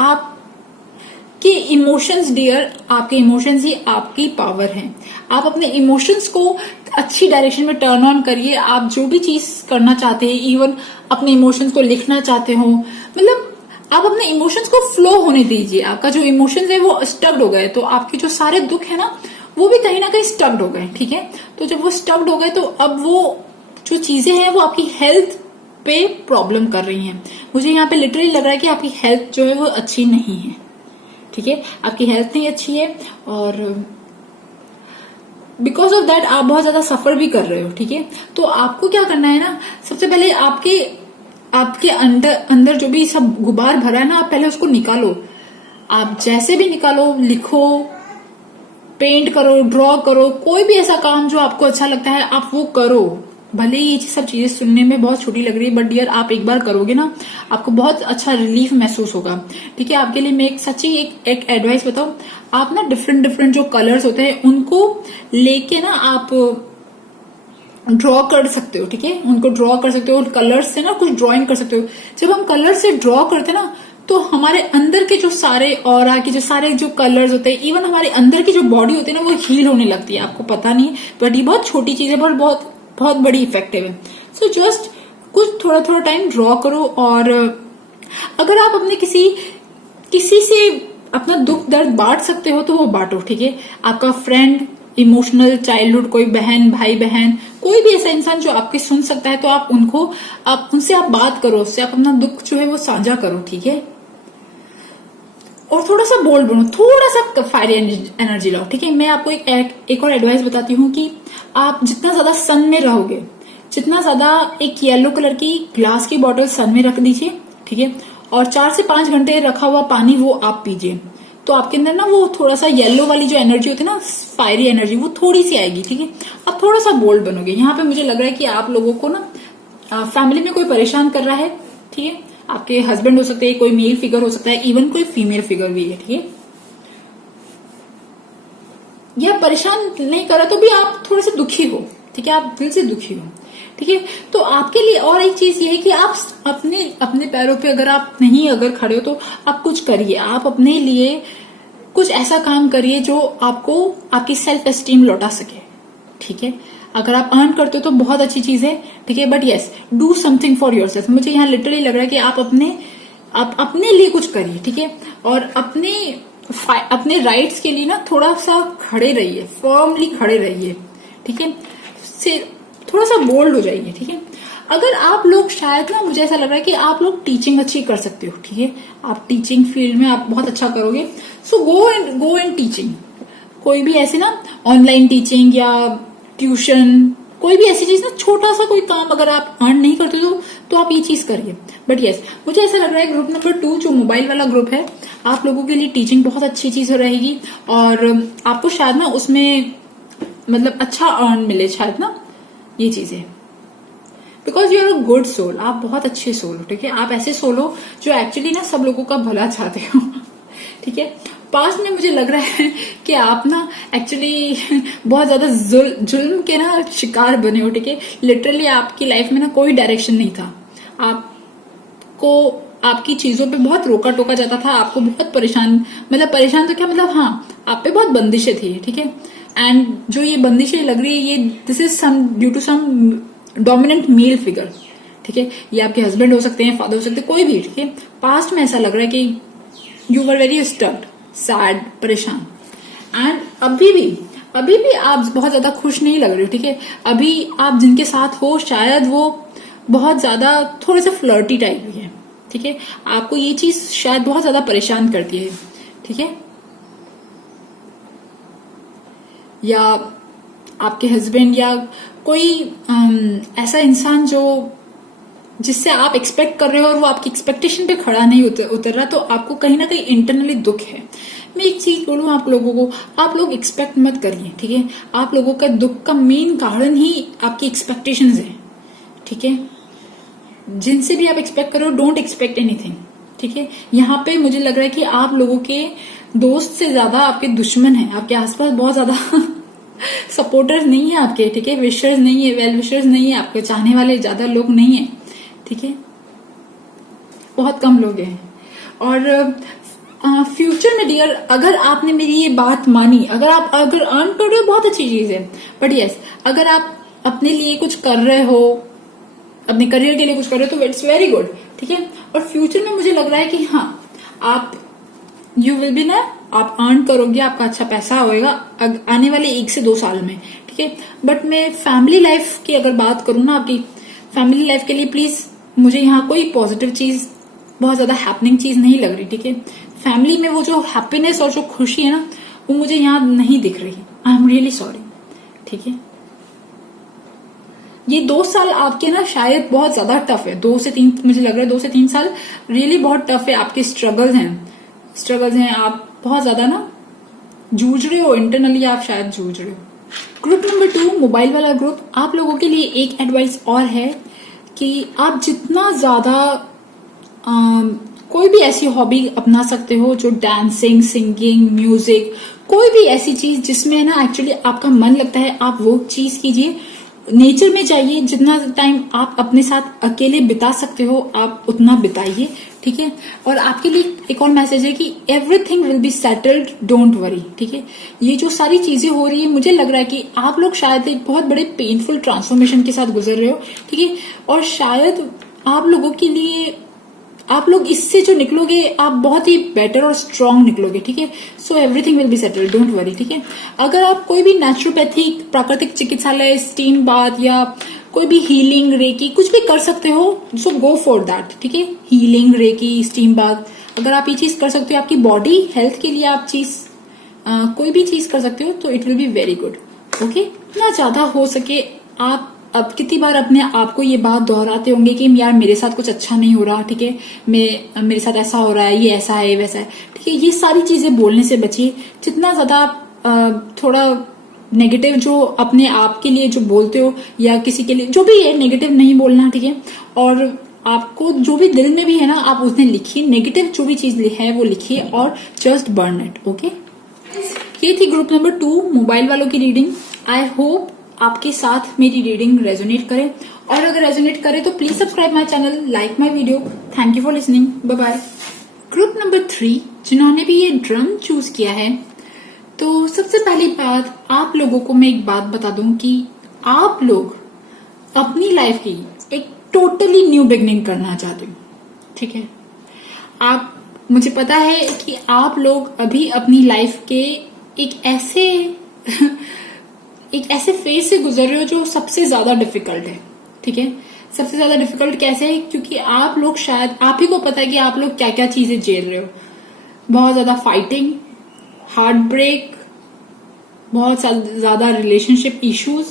आपके इमोशंस डियर, आपके इमोशंस ही आपकी पावर हैं। आप अपने इमोशंस को अच्छी डायरेक्शन में टर्न ऑन करिए। आप जो भी चीज करना चाहते हैं, इवन अपने इमोशंस को लिखना चाहते हो, मतलब आप अपने इमोशंस को फ्लो होने दीजिए। आपका जो इमोशंस है वो स्टक्ड हो गए, तो आपके जो सारे दुख है ना वो भी कहीं ना कहीं स्टक्ड हो गए, ठीक है। तो जब वो स्टक्ड हो गए तो अब वो जो चीजें हैं वो आपकी हेल्थ पे प्रॉब्लम कर रही हैं। मुझे यहाँ पे लिटरली लग रहा है कि आपकी हेल्थ जो है वो अच्छी नहीं है, ठीक है। आपकी हेल्थ नहीं अच्छी है, और बिकॉज ऑफ दैट आप बहुत ज्यादा सफर भी कर रहे हो, ठीक है। तो आपको क्या करना है ना, सबसे पहले आपके अंदर जो भी सब गुबार भरा है ना, आप पहले उसको निकालो। आप जैसे भी निकालो, लिखो, पेंट करो, ड्रॉ करो, कोई भी ऐसा काम जो आपको अच्छा लगता है आप वो करो। भले ही ये सब चीजें सुनने में बहुत छोटी लग रही है, बट डियर आप एक बार करोगे ना आपको बहुत अच्छा रिलीफ महसूस होगा, ठीक है। आपके लिए मैं एक सच्ची एक एडवाइस बताऊं, आप ना डिफरेंट जो कलर्स होते हैं उनको लेके ना आप ड्रॉ कर सकते हो, ठीक है। उनको ड्रॉ कर सकते हो, कलर्स से ना कुछ ड्रॉइंग कर सकते हो। जब हम कलर से ड्रॉ करते हैं ना तो हमारे अंदर के जो सारे ऑरा के जो सारे जो कलर्स होते हैं, इवन हमारे अंदर की जो बॉडी होती है ना वो हील होने लगती है। आपको पता नहीं, बट ये बहुत छोटी चीज है, पर बहुत बड़ी इफेक्टिव है। सो जस्ट कुछ थोड़ा टाइम ड्रॉ करो, और अगर आप अपने किसी से अपना दुख दर्द बांट सकते हो तो वो बांटो, ठीक है। आपका फ्रेंड, इमोशनल चाइल्डहुड, कोई बहन, भाई बहन, कोई भी ऐसा इंसान जो आपकी सुन सकता है, तो आप उनसे आप बात करो, उससे आप अपना दुख जो है वो साझा करो, ठीक है। और थोड़ा सा बोल्ड बनो, थोड़ा सा फायर एनर्जी लाओ, ठीक है। मैं आपको एक और एडवाइस बताती हूँ कि आप जितना ज्यादा सन में रहोगे, जितना ज्यादा एक येलो कलर की ग्लास की बोतल सन में रख दीजिए, ठीक है, और 4 से 5 घंटे रखा हुआ पानी वो आप पीजिए, तो आपके अंदर ना वो थोड़ा सा येलो वाली जो एनर्जी होती है ना, फायरी एनर्जी, वो थोड़ी सी आएगी, ठीक है। आप थोड़ा सा बोल्ड बनोगे। यहाँ पे मुझे लग रहा है कि आप लोगों को ना फैमिली में कोई परेशान कर रहा है, ठीक है। आपके हस्बैंड हो सकते हैं, कोई मेल फिगर हो सकता है, इवन कोई फीमेल फिगर भी है, ठीक है। या परेशान नहीं करा तो भी आप थोड़े से दुखी हो, ठीक है, आप दिल से दुखी हो, ठीक है। तो आपके लिए और एक चीज ये है कि आप अपने अपने पैरों पे अगर आप नहीं अगर खड़े हो तो आप कुछ करिए, आप अपने लिए कुछ ऐसा काम करिए जो आपको आपकी सेल्फ एस्टीम लौटा सके, ठीक है। अगर आप अर्न करते हो तो बहुत अच्छी चीज है, ठीक है, but yes, do something for your self. मुझे यहाँ लिटरली लग रहा है कि आप अपने लिए कुछ करिए, ठीक है, और अपने राइट्स के लिए ना थोड़ा सा खड़े रहिए, फर्मली खड़े रहिए, ठीक है, से थोड़ा सा बोल्ड हो जाइए, ठीक है। अगर आप लोग शायद ना, मुझे ऐसा लग रहा है कि आप लोग टीचिंग अच्छी कर सकते हो, ठीक है, आप टीचिंग फील्ड में आप बहुत अच्छा करोगे, सो गो इन टीचिंग। कोई भी ऐसे ना ऑनलाइन टीचिंग या ट्यूशन, कोई भी ऐसी चीज ना, छोटा सा कोई काम अगर आप अर्न नहीं करते तो आप ये चीज करिए। बट यस, मुझे ऐसा लग रहा है ग्रुप नंबर 2 जो मोबाइल वाला ग्रुप है, आप लोगों के लिए टीचिंग बहुत अच्छी चीज रहेगी और आपको शायद ना उसमें मतलब अच्छा अर्न मिले, शायद ना ये चीजें, because you are a good soul, आप बहुत अच्छे सोल हो, ठीक है, आप ऐसे सोल हो जो एक्चुअली ना सब लोगों का भला चाहते हो, ठीक है। पास्ट में मुझे लग रहा है कि आप ना एक्चुअली बहुत ज्यादा जुल्म के ना शिकार बने हो, ठीक है। लिटरली आपकी लाइफ में ना कोई डायरेक्शन नहीं था, आपको आपकी चीजों पे बहुत रोका टोका जाता था, आपको बहुत परेशान तो क्या मतलब, हाँ, आप पे बहुत बंदिशें थी, ठीक है। एंड जो ये बंदिशें लग रही है, ये this is some due to some dominant male figure, ठीक है। ये आपके हस्बैंड हो सकते हैं, फादर हो सकते हैं, कोई भी, ठीक है। पास्ट में ऐसा लग रहा है कि यू वर वेरी स्टक्ड, सैड, परेशान, एंड अभी भी आप बहुत ज्यादा खुश नहीं लग रहे हो, ठीक है। अभी आप जिनके साथ हो शायद वो बहुत ज्यादा थोड़े से फ्लर्टी टाइप भी है, ठीक है। आपको ये चीज शायद बहुत ज्यादा परेशान करती है, ठीक है। या आपके हस्बैंड या कोई ऐसा इंसान जिससे आप एक्सपेक्ट कर रहे हो और वो आपकी एक्सपेक्टेशन पे खड़ा नहीं उतर रहा, तो आपको कहीं ना कहीं इंटरनली दुख है। मैं एक चीज बोलूं आप लोगों को, आप लोग एक्सपेक्ट मत करिए, ठीक है। आप लोगों का दुख का मेन कारण ही आपकी एक्सपेक्टेशंस है, ठीक है। जिनसे भी आप एक्सपेक्ट करो, डोंट एक्सपेक्ट एनीथिंग, ठीक है। यहाँ पे मुझे लग रहा है कि आप लोगों के दोस्त से ज्यादा आपके दुश्मन है, आपके आसपास बहुत ज्यादा सपोर्टर्स नहीं है आपके, ठीक है, विशर्स नहीं है, वेल विशर्स नहीं है, आपके चाहने वाले ज्यादा लोग नहीं है, ठीक है, बहुत कम लोग हैं। और फ्यूचर में डियर, अगर आपने मेरी ये बात मानी, अगर अर्न कर रहे हो बहुत अच्छी चीज है, बट यस, अगर आप अपने लिए कुछ कर रहे हो, अपने करियर के लिए कुछ कर रहे हो, तो इट्स वेरी गुड, ठीक है। और फ्यूचर में मुझे लग रहा है कि हाँ, आप यू विल बी ना, आप अर्न करोगे, आपका अच्छा पैसा होएगा आने वाले 1 से 2 साल में, ठीक है। बट मैं फैमिली लाइफ की अगर बात करूं ना, आपकी फैमिली लाइफ के लिए प्लीज मुझे यहाँ कोई पॉजिटिव चीज, बहुत ज्यादा हैपनिंग चीज नहीं लग रही, ठीक है। फैमिली में वो जो हैप्पीनेस और जो खुशी है ना, वो मुझे यहाँ नहीं दिख रही। आई एम रियली सॉरी, ठीक है। ये 2 साल आपके ना शायद बहुत ज्यादा टफ है, 2 से 3, मुझे लग रहा है 2 से 3 साल रियली बहुत टफ है, आपके स्ट्रगल्स हैं, आप बहुत ज्यादा ना जूझ रहे हो, इंटरनली आप शायद जूझ रहे हो। ग्रुप नंबर 2 मोबाइल वाला ग्रुप, आप लोगों के लिए एक एडवाइस और है कि आप जितना ज्यादा कोई भी ऐसी हॉबी अपना सकते हो, जो डांसिंग, सिंगिंग, म्यूजिक, कोई भी ऐसी चीज जिसमें ना एक्चुअली आपका मन लगता है, आप वो चीज कीजिए। नेचर में जाइए, जितना टाइम आप अपने साथ अकेले बिता सकते हो आप उतना बिताइए, ठीक है। और आपके लिए एक और मैसेज है कि everything will be settled, don't worry, ठीक है। ये जो सारी चीजें हो रही है, मुझे लग रहा है कि आप लोग शायद एक बहुत बड़े पेनफुल ट्रांसफॉर्मेशन के साथ गुजर रहे हो, ठीक है। और शायद आप लोगों के लिए, आप लोग इससे जो निकलोगे, आप बहुत ही बेटर और स्ट्रांग निकलोगे, ठीक है। So everything will be settled, don't worry, ठीक है। अगर आप कोई भी नेचुरोपैथिक, प्राकृतिक चिकित्सालय, स्टीम बाथ या कोई भी हीलिंग, रेकी, कुछ भी कर सकते हो, सो गो फॉर दैट, ठीक है। हीलिंग, रेकी, स्टीम बाथ, अगर आप ये चीज कर सकते हो आपकी बॉडी हेल्थ के लिए, आप कोई भी चीज कर सकते हो, तो it will be very good, okay. ना ज्यादा हो सके आप अब कितनी बार अपने आप को ये बात दोहराते होंगे कि यार मेरे साथ कुछ अच्छा नहीं हो रहा, ठीक है, मेरे साथ ऐसा हो रहा है, ये ऐसा है, वैसा है, ठीक है। ये सारी चीजें बोलने से बचिए। जितना ज्यादा आप थोड़ा नेगेटिव जो अपने आप के लिए जो बोलते हो या किसी के लिए, जो भी है, नेगेटिव नहीं बोलना, ठीक है। और आपको जो भी दिल में भी है ना, आप उसने लिखिए, नेगेटिव जो भी चीज है वो लिखिए और जस्ट बर्न इट। ओके, ये थी ग्रुप नंबर 2 मोबाइल वालों की रीडिंग। आई होप आपके साथ मेरी रीडिंग रेजोनेट करे, और अगर रेजोनेट करे तो please subscribe my channel, like my video. Thank you for listening, bye bye. Group number 3 जिन्होंने भी ये ड्रम चूज किया है, तो सबसे पहली बात आप लोगों को मैं एक बात बता दूं कि आप लोग अपनी लाइफ की एक टोटली न्यू बिगनिंग करना चाहते हो। ठीक है, आप, मुझे पता है कि आप लोग अभी अपनी लाइफ के एक ऐसे फेज से गुजर रहे हो जो सबसे ज्यादा डिफिकल्ट है। ठीक है, सबसे ज्यादा डिफिकल्ट कैसे है, क्योंकि आप लोग, शायद आप ही को पता है कि आप लोग क्या क्या चीजें झेल रहे हो। बहुत ज्यादा फाइटिंग, हार्ट ब्रेक, बहुत ज्यादा रिलेशनशिप इश्यूज,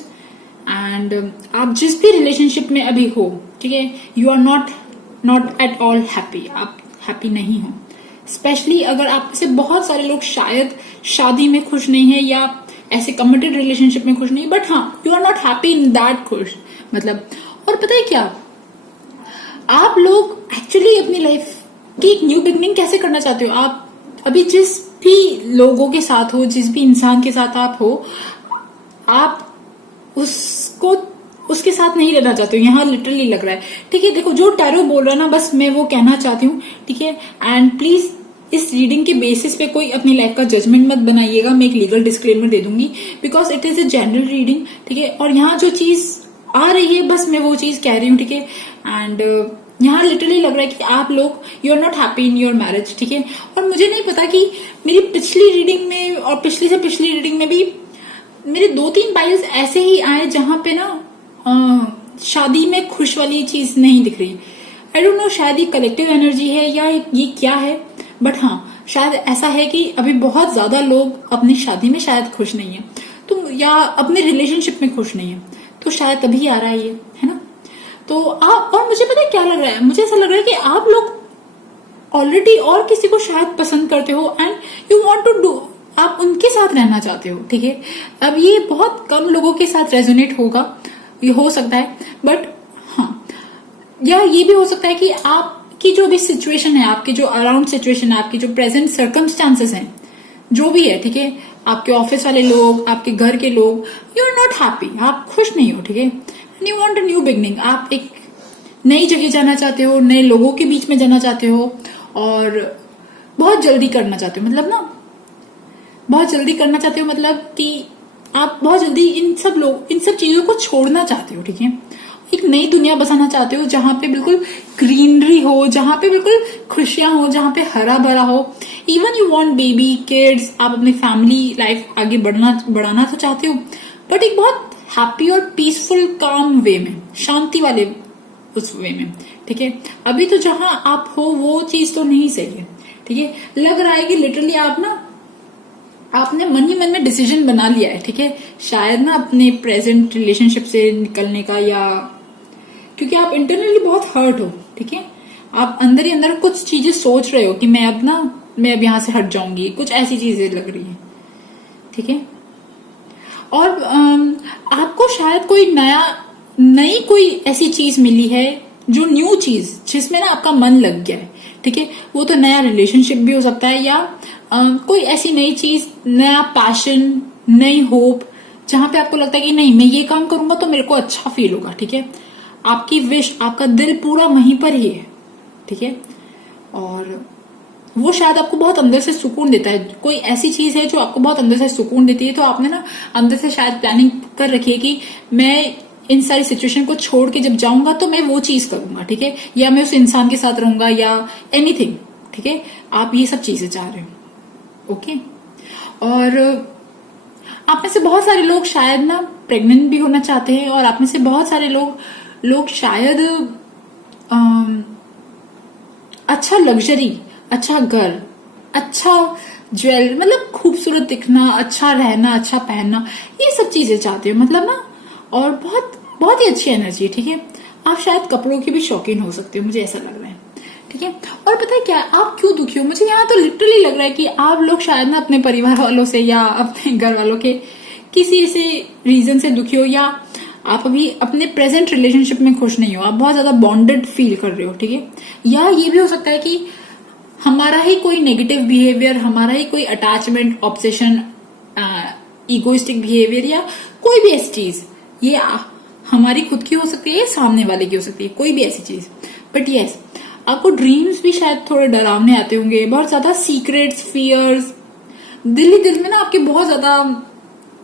एंड आप जिस भी रिलेशनशिप में अभी हो, ठीक है, you are not at all happy, आप हैप्पी नहीं हो। स्पेशली अगर आप से बहुत सारे लोग शायद शादी में खुश नहीं है या ऐसे कमिटेड रिलेशनशिप में खुश नहीं, बट हाँ, you are not happy in that खुश, मतलब। और पता है क्या, आप लोग एक्चुअली अपनी लाइफ की एक न्यू बिगनिंग कैसे करना चाहते हो। आप अभी जिस भी लोगों के साथ हो, जिस भी इंसान के साथ आप हो, आप उसके साथ नहीं रहना चाहते हो, यहाँ लिटरली लग रहा है। ठीक है, देखो जो टैरो बोल रहा है ना, बस मैं वो कहना चाहती हूँ। ठीक है, एंड प्लीज इस रीडिंग के बेसिस पे कोई अपनी लाइफ का जजमेंट मत बनाइएगा। मैं एक लीगल डिस्क्लेमर दे दूंगी, because it is a general reading. ठीक है, और यहाँ जो चीज आ रही है बस मैं वो चीज कह रही हूँ। ठीक है, एंड यहाँ लिटरली लग रहा है कि आप लोग, you are not happy in your marriage. ठीक है, और मुझे नहीं पता कि मेरी पिछली रीडिंग में और पिछली से पिछली रीडिंग में भी मेरे 2-3 पाइल्स ऐसे ही आए जहां पे ना शादी में खुश वाली चीज नहीं दिख रही। आई डोंट नो, शायद ये कलेक्टिव एनर्जी है या ये क्या है, बट हाँ, शायद ऐसा है कि अभी बहुत ज्यादा लोग अपनी शादी में शायद खुश नहीं है, तो या अपने रिलेशनशिप में खुश नहीं है, तो शायद तभी आ रहा है ये, है ना। तो आप, और मुझे पता है क्या लग रहा है, मुझे ऐसा लग रहा है कि आप लोग ऑलरेडी और किसी को शायद पसंद करते हो, and you want to do, आप उनके साथ रहना चाहते हो। ठीक है, अब ये बहुत कम लोगों के साथ रेजोनेट होगा, ये हो सकता है, बट हाँ, या ये भी हो सकता है कि आपकी जो भी सिचुएशन है, आपकी जो अराउंड सिचुएशन है, आपकी जो प्रेजेंट सर्कमस्टांसेस हैं, जो भी है, ठीक है, आपके ऑफिस वाले लोग, आपके घर के लोग, यू आर नॉट हैप्पी, आप खुश नहीं हो। ठीक है, and you want a new beginning, आप एक नई जगह जाना चाहते हो, नए लोगों के बीच में जाना चाहते हो, और बहुत जल्दी करना चाहते हो, मतलब ना, बहुत जल्दी करना चाहते हो, मतलब कि आप बहुत जल्दी इन सब चीजों को छोड़ना चाहते हो। ठीक है, एक नई दुनिया बसाना चाहते हो जहां पे बिल्कुल ग्रीनरी हो, जहां पे बिल्कुल खुशियां हो, जहां पे हरा भरा हो। Even you want baby, kids, आप अपनी फैमिली लाइफ आगे बढ़ाना तो चाहते हो, बट एक बहुत हैप्पी और पीसफुल काम वे में, शांति वाले उस वे में। ठीक है, अभी तो जहां आप हो वो चीज तो नहीं सही है। ठीक है, लग रहा है कि लिटरली आपने मन ही मन में डिसीजन बना लिया है। ठीक है, शायद ना अपने प्रेजेंट रिलेशनशिप से निकलने का, या क्योंकि आप इंटरनली बहुत हर्ट हो। ठीक है, आप अंदर ही अंदर कुछ चीजें सोच रहे हो कि मैं अब यहां से हट जाऊंगी, कुछ ऐसी चीजें लग रही है। ठीक है, और आपको शायद नई कोई ऐसी चीज मिली है, जो न्यू चीज जिसमें ना आपका मन लग गया है। ठीक है, वो तो नया रिलेशनशिप भी हो सकता है, या कोई ऐसी नई चीज, नया पैशन, नई होप, जहां पे आपको लगता है कि नहीं, मैं ये काम करूंगा तो मेरे को अच्छा फील होगा। ठीक है, आपकी विश, आपका दिल पूरा वहीं पर ही है। ठीक है, और वो शायद आपको बहुत अंदर से सुकून देता है। कोई ऐसी चीज है जो आपको बहुत अंदर से सुकून देती है, तो आपने ना अंदर से शायद प्लानिंग कर रखी है कि मैं इन सारी सिचुएशन को छोड़ के जब जाऊंगा तो मैं वो चीज करूंगा। ठीक है, या मैं उस इंसान के साथ रहूंगा, या एनीथिंग। ठीक है, आप ये सब चीजें चाह रहे हो। ओके, और आप में से बहुत सारे लोग शायद ना प्रेग्नेंट भी होना चाहते हैं, और आप में से बहुत सारे लोग शायद अच्छा लग्जरी, अच्छा घर, अच्छा ज्वेलरी, मतलब खूबसूरत दिखना, अच्छा रहना, अच्छा पहनना, ये सब चीजें चाहते हो, मतलब ना, और बहुत बहुत ही अच्छी एनर्जी। ठीक है, आप शायद कपड़ों की भी शौकीन हो सकते हो, मुझे ऐसा लग रहा है। ठीक है, और पता है क्या, आप क्यों दुखी हो, मुझे यहाँ तो लिटरली लग रहा है कि आप लोग शायद ना अपने परिवार वालों से या अपने घर वालों के किसी से रीजन से दुखी हो, या आप अभी अपने प्रेजेंट रिलेशनशिप में खुश नहीं हो, आप बहुत ज्यादा बॉन्डेड फील कर रहे हो, ठीक है। या ये भी हो सकता है कि हमारा ही कोई नेगेटिव बिहेवियर, हमारा ही कोई अटैचमेंट, ऑब्सेशन, इगोइस्टिक बिहेवियर या कोई भी ऐसी चीज, ये हमारी खुद की हो सकती है या सामने वाले की हो सकती है, कोई भी ऐसी चीज। बट यस, आपको ड्रीम्स भी शायद थोड़े डरावने आते होंगे, बहुत ज्यादा सीक्रेट्स, फियर्स, दिल ही दिल में ना आपके बहुत ज्यादा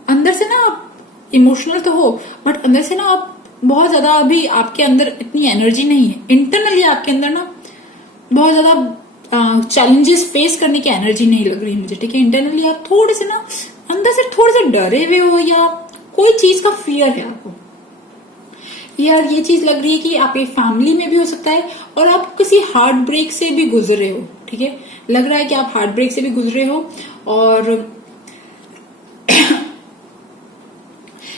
अंदर से ना आप इमोशनल तो हो, बट अंदर से ना आप बहुत ज्यादा, अभी आपके अंदर इतनी एनर्जी नहीं है, इंटरनली आपके अंदर ना बहुत ज्यादा चैलेंजेस फेस करने की एनर्जी नहीं लग रही मुझे, ठीक है। इंटरनली आप थोड़े से ना अंदर से थोड़े से डरे हुए हो या कोई चीज का फियर है आपको, यार ये चीज लग रही है कि आपकी फैमिली में भी हो सकता है और आप किसी हार्ट ब्रेक से भी गुजरे हो, ठीक है। लग रहा है कि आप हार्ट ब्रेक से भी गुजरे हो और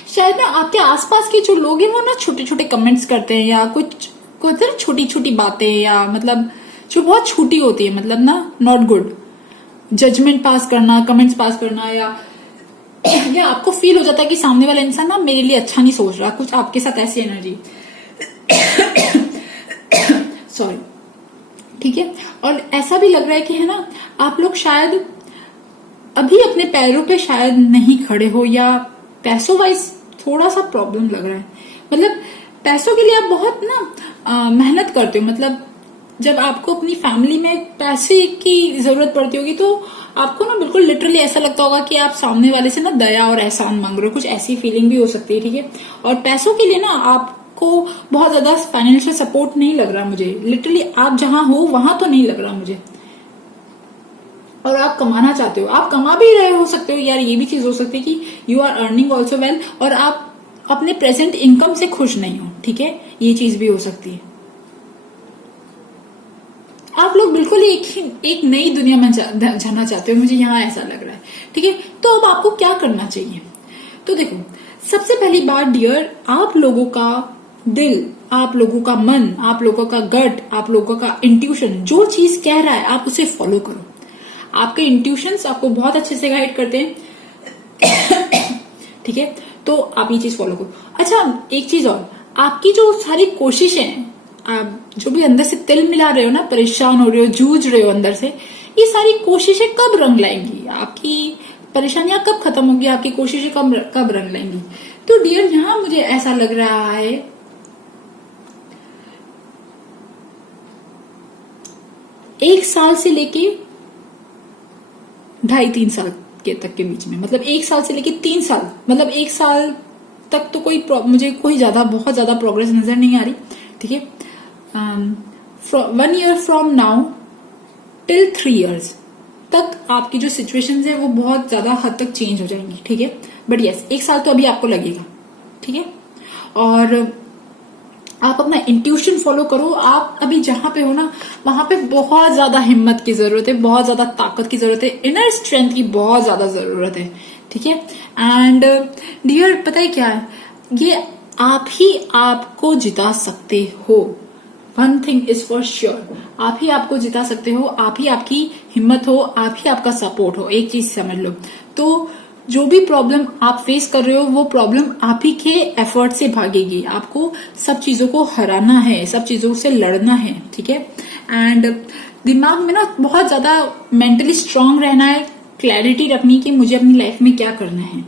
शायद ना आपके आसपास के जो लोग हैं वो ना छोटे छोटे कमेंट्स करते हैं या कुछ छोटी छोटी बातें, या मतलब जो बहुत छोटी होती है, मतलब ना नॉट गुड, जजमेंट पास करना, कमेंट्स पास करना, या आपको फील हो जाता है कि सामने वाला इंसान ना मेरे लिए अच्छा नहीं सोच रहा, कुछ आपके साथ ऐसी एनर्जी सॉरी, ठीक है। और ऐसा भी लग रहा है कि है ना आप लोग शायद अभी अपने पैरों पे शायद नहीं खड़े हो, या पैसों वाइज थोड़ा सा प्रॉब्लम लग रहा है। मतलब पैसों के लिए आप बहुत ना मेहनत करते हो, मतलब जब आपको अपनी फैमिली में पैसे की जरूरत पड़ती होगी तो आपको ना बिल्कुल लिटरली ऐसा लगता होगा कि आप सामने वाले से ना दया और एहसान मांग रहे हो, कुछ ऐसी फीलिंग भी हो सकती है, ठीक है। और पैसों के लिए ना आपको बहुत ज्यादा फाइनेंशियल सपोर्ट नहीं लग रहा मुझे, लिटरली आप जहां हो वहां तो नहीं लग रहा मुझे। और आप कमाना चाहते हो, आप कमा भी रहे हो सकते हो, यार ये भी चीज हो सकती है कि you are earning also well और आप अपने प्रेजेंट इनकम से खुश नहीं हो, ठीक है, ये चीज भी हो सकती है। आप लोग बिल्कुल एक नई दुनिया में जाना चाहते हो, मुझे यहाँ ऐसा लग रहा है, ठीक है। तो अब आपको क्या करना चाहिए? तो देखो, सबसे पहली बात डियर, आप लोगों का दिल, आप लोगों का मन, आप लोगों का गट, आप लोगों का इंट्यूशन जो चीज कह रहा है आप उसे फॉलो करो। आपके इंट्यूशंस आपको बहुत अच्छे से गाइड करते हैं ठीक है, तो आप ये चीज फॉलो करो। अच्छा, एक चीज और, आपकी जो सारी कोशिशें, आप जो भी अंदर से तिल मिला रहे हो ना, परेशान हो रहे हो, जूझ रहे हो अंदर से, ये सारी कोशिशें कब रंग लाएंगी? आपकी परेशानियां कब खत्म होंगी? आपकी कोशिशें कब रंग लाएंगी? तो डियर, यहां मुझे ऐसा लग रहा है 1 साल से लेके 2.5-3 साल तक के बीच में, मतलब 1 साल से लेके 3 साल, मतलब 1 साल तक तो मुझे कोई बहुत ज्यादा प्रोग्रेस नजर नहीं आ रही, ठीक है। 1 year from now till 3 years तक आपकी जो सिचुएशन है वो बहुत ज्यादा हद तक चेंज हो जाएंगी, ठीक है। बट यस, 1 साल तो अभी आपको लगेगा, ठीक है। और आप अपना इंट्यूशन फॉलो करो। आप अभी जहां पे हो ना, वहां पे बहुत ज्यादा हिम्मत की जरूरत है, बहुत ज्यादा ताकत की जरूरत है, इनर स्ट्रेंथ की बहुत ज्यादा जरूरत है, ठीक है। एंड डियर, पता है क्या है, ये आप ही आपको जिता सकते हो। One thing is for sure, आप ही आपको जिता सकते हो, आप ही आपकी हिम्मत हो, आप ही आपका सपोर्ट हो। एक चीज समझ लो, तो जो भी प्रॉब्लम आप फेस कर रहे हो वो प्रॉब्लम आप ही के एफर्ट से भागेगी। आपको सब चीजों को हराना है, सब चीजों से लड़ना है, ठीक है। एंड दिमाग में ना बहुत ज्यादा मेंटली स्ट्रांग रहना है, क्लैरिटी रखनी कि मुझे अपनी लाइफ में क्या करना है,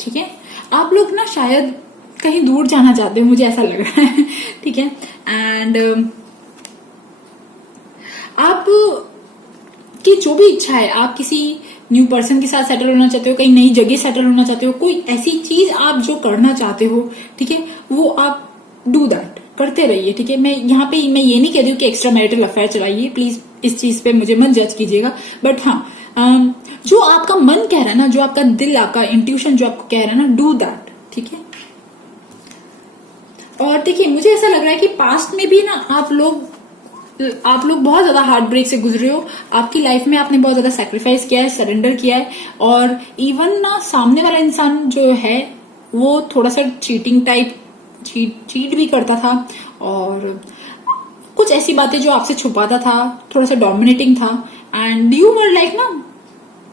ठीक है। आप लोग ना शायद कहीं दूर जाना चाहते हो, मुझे ऐसा लग रहा है, ठीक है। एंड आप की जो भी इच्छा है, आप किसी न्यू पर्सन के साथ सेटल होना चाहते हो, कहीं नई जगह सेटल होना चाहते हो, कोई ऐसी चीज आप जो करना चाहते हो, ठीक है, वो आप डू दैट, करते रहिए, ठीक है। मैं यहाँ पे मैं ये नहीं कह रही हूँ कि एक्स्ट्रा मैरिटल अफेयर चलाइए, प्लीज इस चीज पे मुझे मत जज कीजिएगा। बट हाँ, जो आपका मन कह रहा है ना, जो आपका दिल, आपका इंट्यूशन जो आपको कह रहा है ना, डू दैट, ठीक है। और देखिए, मुझे ऐसा लग रहा है कि पास्ट में भी ना आप लोग बहुत ज्यादा हार्ट ब्रेक से गुजरे हो। आपकी लाइफ में आपने बहुत ज्यादा सेक्रीफाइस किया है, सरेंडर किया है, और इवन ना सामने वाला इंसान जो है वो थोड़ा सा चीटिंग टाइप चीट भी करता था, और कुछ ऐसी बातें जो आपसे छुपाता था, थोड़ा सा डोमिनेटिंग था। एंड यू वर लाइक ना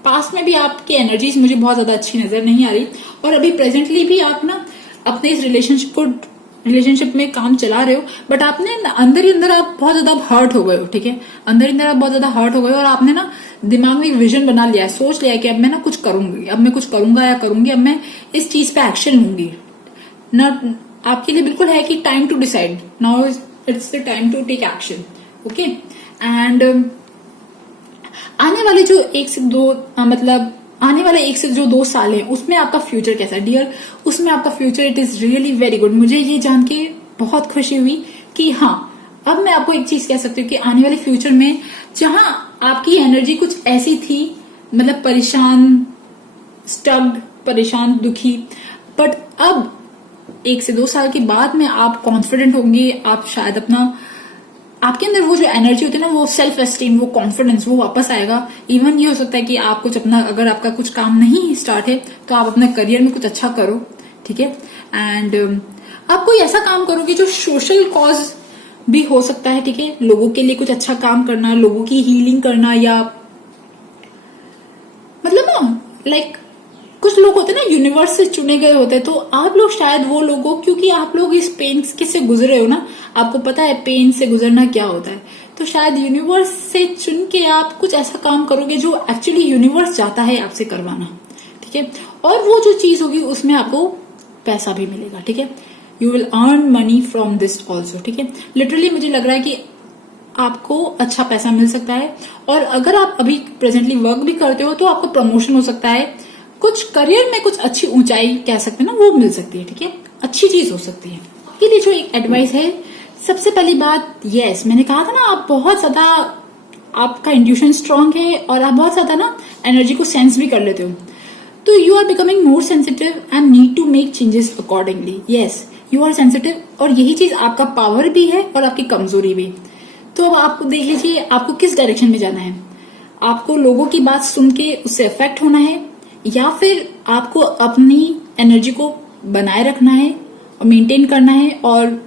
पास्ट में भी आपकी एनर्जीज मुझे बहुत ज्यादा अच्छी नजर नहीं आ रही, और अभी प्रेजेंटली भी आप ना अपने इस रिलेशनशिप में काम चला रहे हो, बट आपने अंदर ही अंदर आप बहुत ज्यादा हर्ट हो गए हो, ठीक है। अंदर ही अंदर आप बहुत ज्यादा हर्ट हो गए हो, और आपने ना दिमाग में एक विजन बना लिया है, सोच लिया है कि अब मैं ना कुछ करूंगी, अब मैं कुछ करूंगा या करूंगी, अब मैं इस चीज पे एक्शन लूंगी ना। आपके लिए बिल्कुल है कि time to decide, now it's the time to take action, okay. And आने वाले जो आने वाले 1 से जो 2 साल है, उसमें आपका फ्यूचर कैसा है डियर? उसमें आपका future it is really very good. मुझे ये जान के बहुत खुशी हुई कि हाँ, अब मैं आपको एक चीज कह सकती हूँ कि आने वाले फ्यूचर में जहां आपकी एनर्जी कुछ ऐसी थी, मतलब परेशान, स्टक्ड, परेशान, दुखी, बट अब 1 से 2 साल के बाद में आप कॉन्फिडेंट होंगे, आप शायद आपके अंदर वो जो एनर्जी होती है ना, वो सेल्फ एस्टीम, वो कॉन्फिडेंस, वो वापस आएगा। इवन ये हो सकता है कि आप कुछ अगर आपका कुछ काम नहीं स्टार्ट है तो आप अपने करियर में कुछ अच्छा करो, ठीक है। एंड आप कोई ऐसा काम करोगे जो सोशल कॉज भी हो सकता है, ठीक है। लोगों के लिए कुछ अच्छा काम करना, लोगों की हीलिंग करना, या मतलब ना लाइक कुछ लोग होते हैं ना यूनिवर्स से चुने गए होते हैं, तो आप लोग शायद वो लोग हो, क्योंकि आप लोग इस पेन से गुजरे हो ना, आपको पता है पेन से गुजरना क्या होता है, तो शायद यूनिवर्स से चुन के आप कुछ ऐसा काम करोगे जो एक्चुअली यूनिवर्स चाहता है आपसे करवाना, ठीक है। और वो जो चीज होगी उसमें आपको पैसा भी मिलेगा, ठीक है। You will earn money from this also, ठीक है। लिटरली मुझे लग रहा है कि आपको अच्छा पैसा मिल सकता है, और अगर आप अभी प्रेजेंटली वर्क भी करते हो तो आपको प्रमोशन हो सकता है, कुछ करियर में कुछ अच्छी ऊंचाई कह सकते हैं ना, वो मिल सकती है, ठीक है। अच्छी चीज हो सकती है। आपके लिए जो एक एडवाइस है, सबसे पहली बात, यस, मैंने कहा था ना, आप बहुत ज्यादा, आपका इंट्यूशन स्ट्रांग है और आप बहुत ज्यादा ना एनर्जी को सेंस भी कर लेते हो, तो you are becoming more sensitive and need to make changes accordingly. Yes, you are sensitive, और यही चीज आपका पावर भी है और आपकी कमजोरी भी। तो अब आप देख लीजिए आपको किस डायरेक्शन में जाना है। आपको लोगों की बात सुन के उससे अफेक्ट होना है, या फिर आपको अपनी एनर्जी को बनाए रखना है और मेंटेन करना है और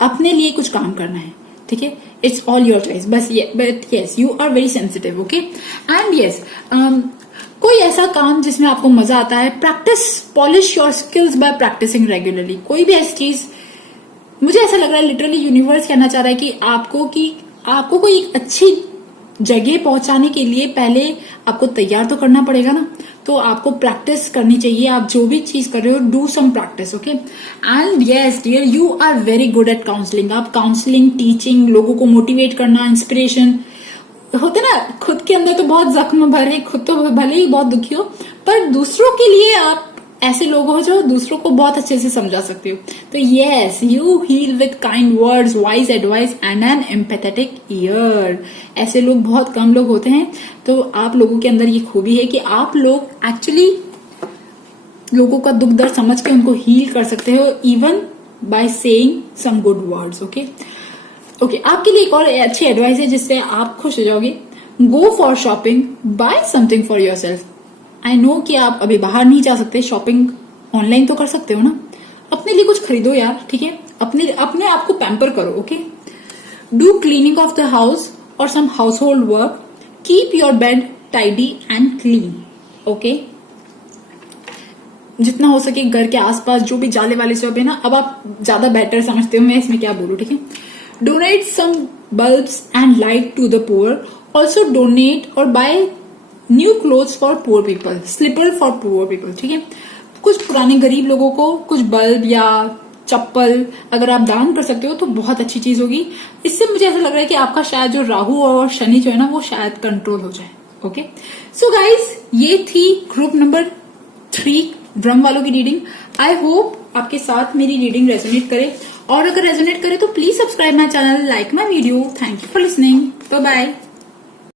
अपने लिए कुछ काम करना है, ठीक है। इट्स ऑल योर चॉइस, बस ये, but yes, you are very sensitive, okay. And yes, कोई ऐसा काम जिसमें आपको मजा आता है, practice, polish your skills by practising regularly. कोई भी ऐसी चीज, मुझे ऐसा लग रहा है लिटरली यूनिवर्स कहना चाह रहा है कि आपको कोई एक अच्छी जगह पहुंचाने के लिए पहले आपको तैयार तो करना पड़ेगा ना, तो आपको प्रैक्टिस करनी चाहिए। आप जो भी चीज कर रहे हो, do some practice, okay. And yes dear, you are very good at counselling. आप काउंसलिंग, टीचिंग, लोगों को मोटिवेट करना, इंस्पिरेशन होते ना, खुद के अंदर तो बहुत जख्म भरे, खुद तो भले ही बहुत दुखी हो, पर दूसरों के लिए आप ऐसे लोग हो जो दूसरों को बहुत अच्छे से समझा सकते हो। तो yes, you heal with kind words, wise advice and an empathetic ear. ऐसे लोग बहुत कम लोग होते हैं, तो आप लोगों के अंदर ये खूबी है कि आप लोग एक्चुअली लोगों का दुख दर्द समझ के उनको हील कर सकते हो, even by saying some good words, okay. Okay, आपके लिए एक और अच्छी एडवाइस है जिससे आप खुश हो जाओगे। Go for shopping, buy something for yourself. I know कि आप अभी बाहर नहीं जा सकते, शॉपिंग ऑनलाइन तो कर सकते हो ना, अपने लिए कुछ खरीदो यार, ठीक है। अपने आप को पैम्पर करो, okay. Do cleaning of the house और some household work, keep your bed tidy and clean, okay. जितना हो सके घर के आसपास जो भी जाले वाले सब है ना, अब आप ज्यादा बेटर समझते हो मैं इसमें क्या बोलूं, ठीक है। Donate some bulbs and light to the poor, also donate और buy new clothes for poor people, slipper for poor people, ठीक है। कुछ पुराने गरीब लोगों को कुछ बल्ब या चप्पल अगर आप दान कर सकते हो तो बहुत अच्छी चीज होगी। इससे मुझे ऐसा लग रहा है कि आपका शायद जो राहु और शनि जो है ना, वो शायद कंट्रोल हो जाए, ओके। सो गाइज, ये थी ग्रुप नंबर 3 ड्रम वालों की रीडिंग। आई होप आपके साथ मेरी रीडिंग रेजोनेट करे, और अगर रेजोनेट करे तो please subscribe my channel, like my video. Thank you for listening, bye bye.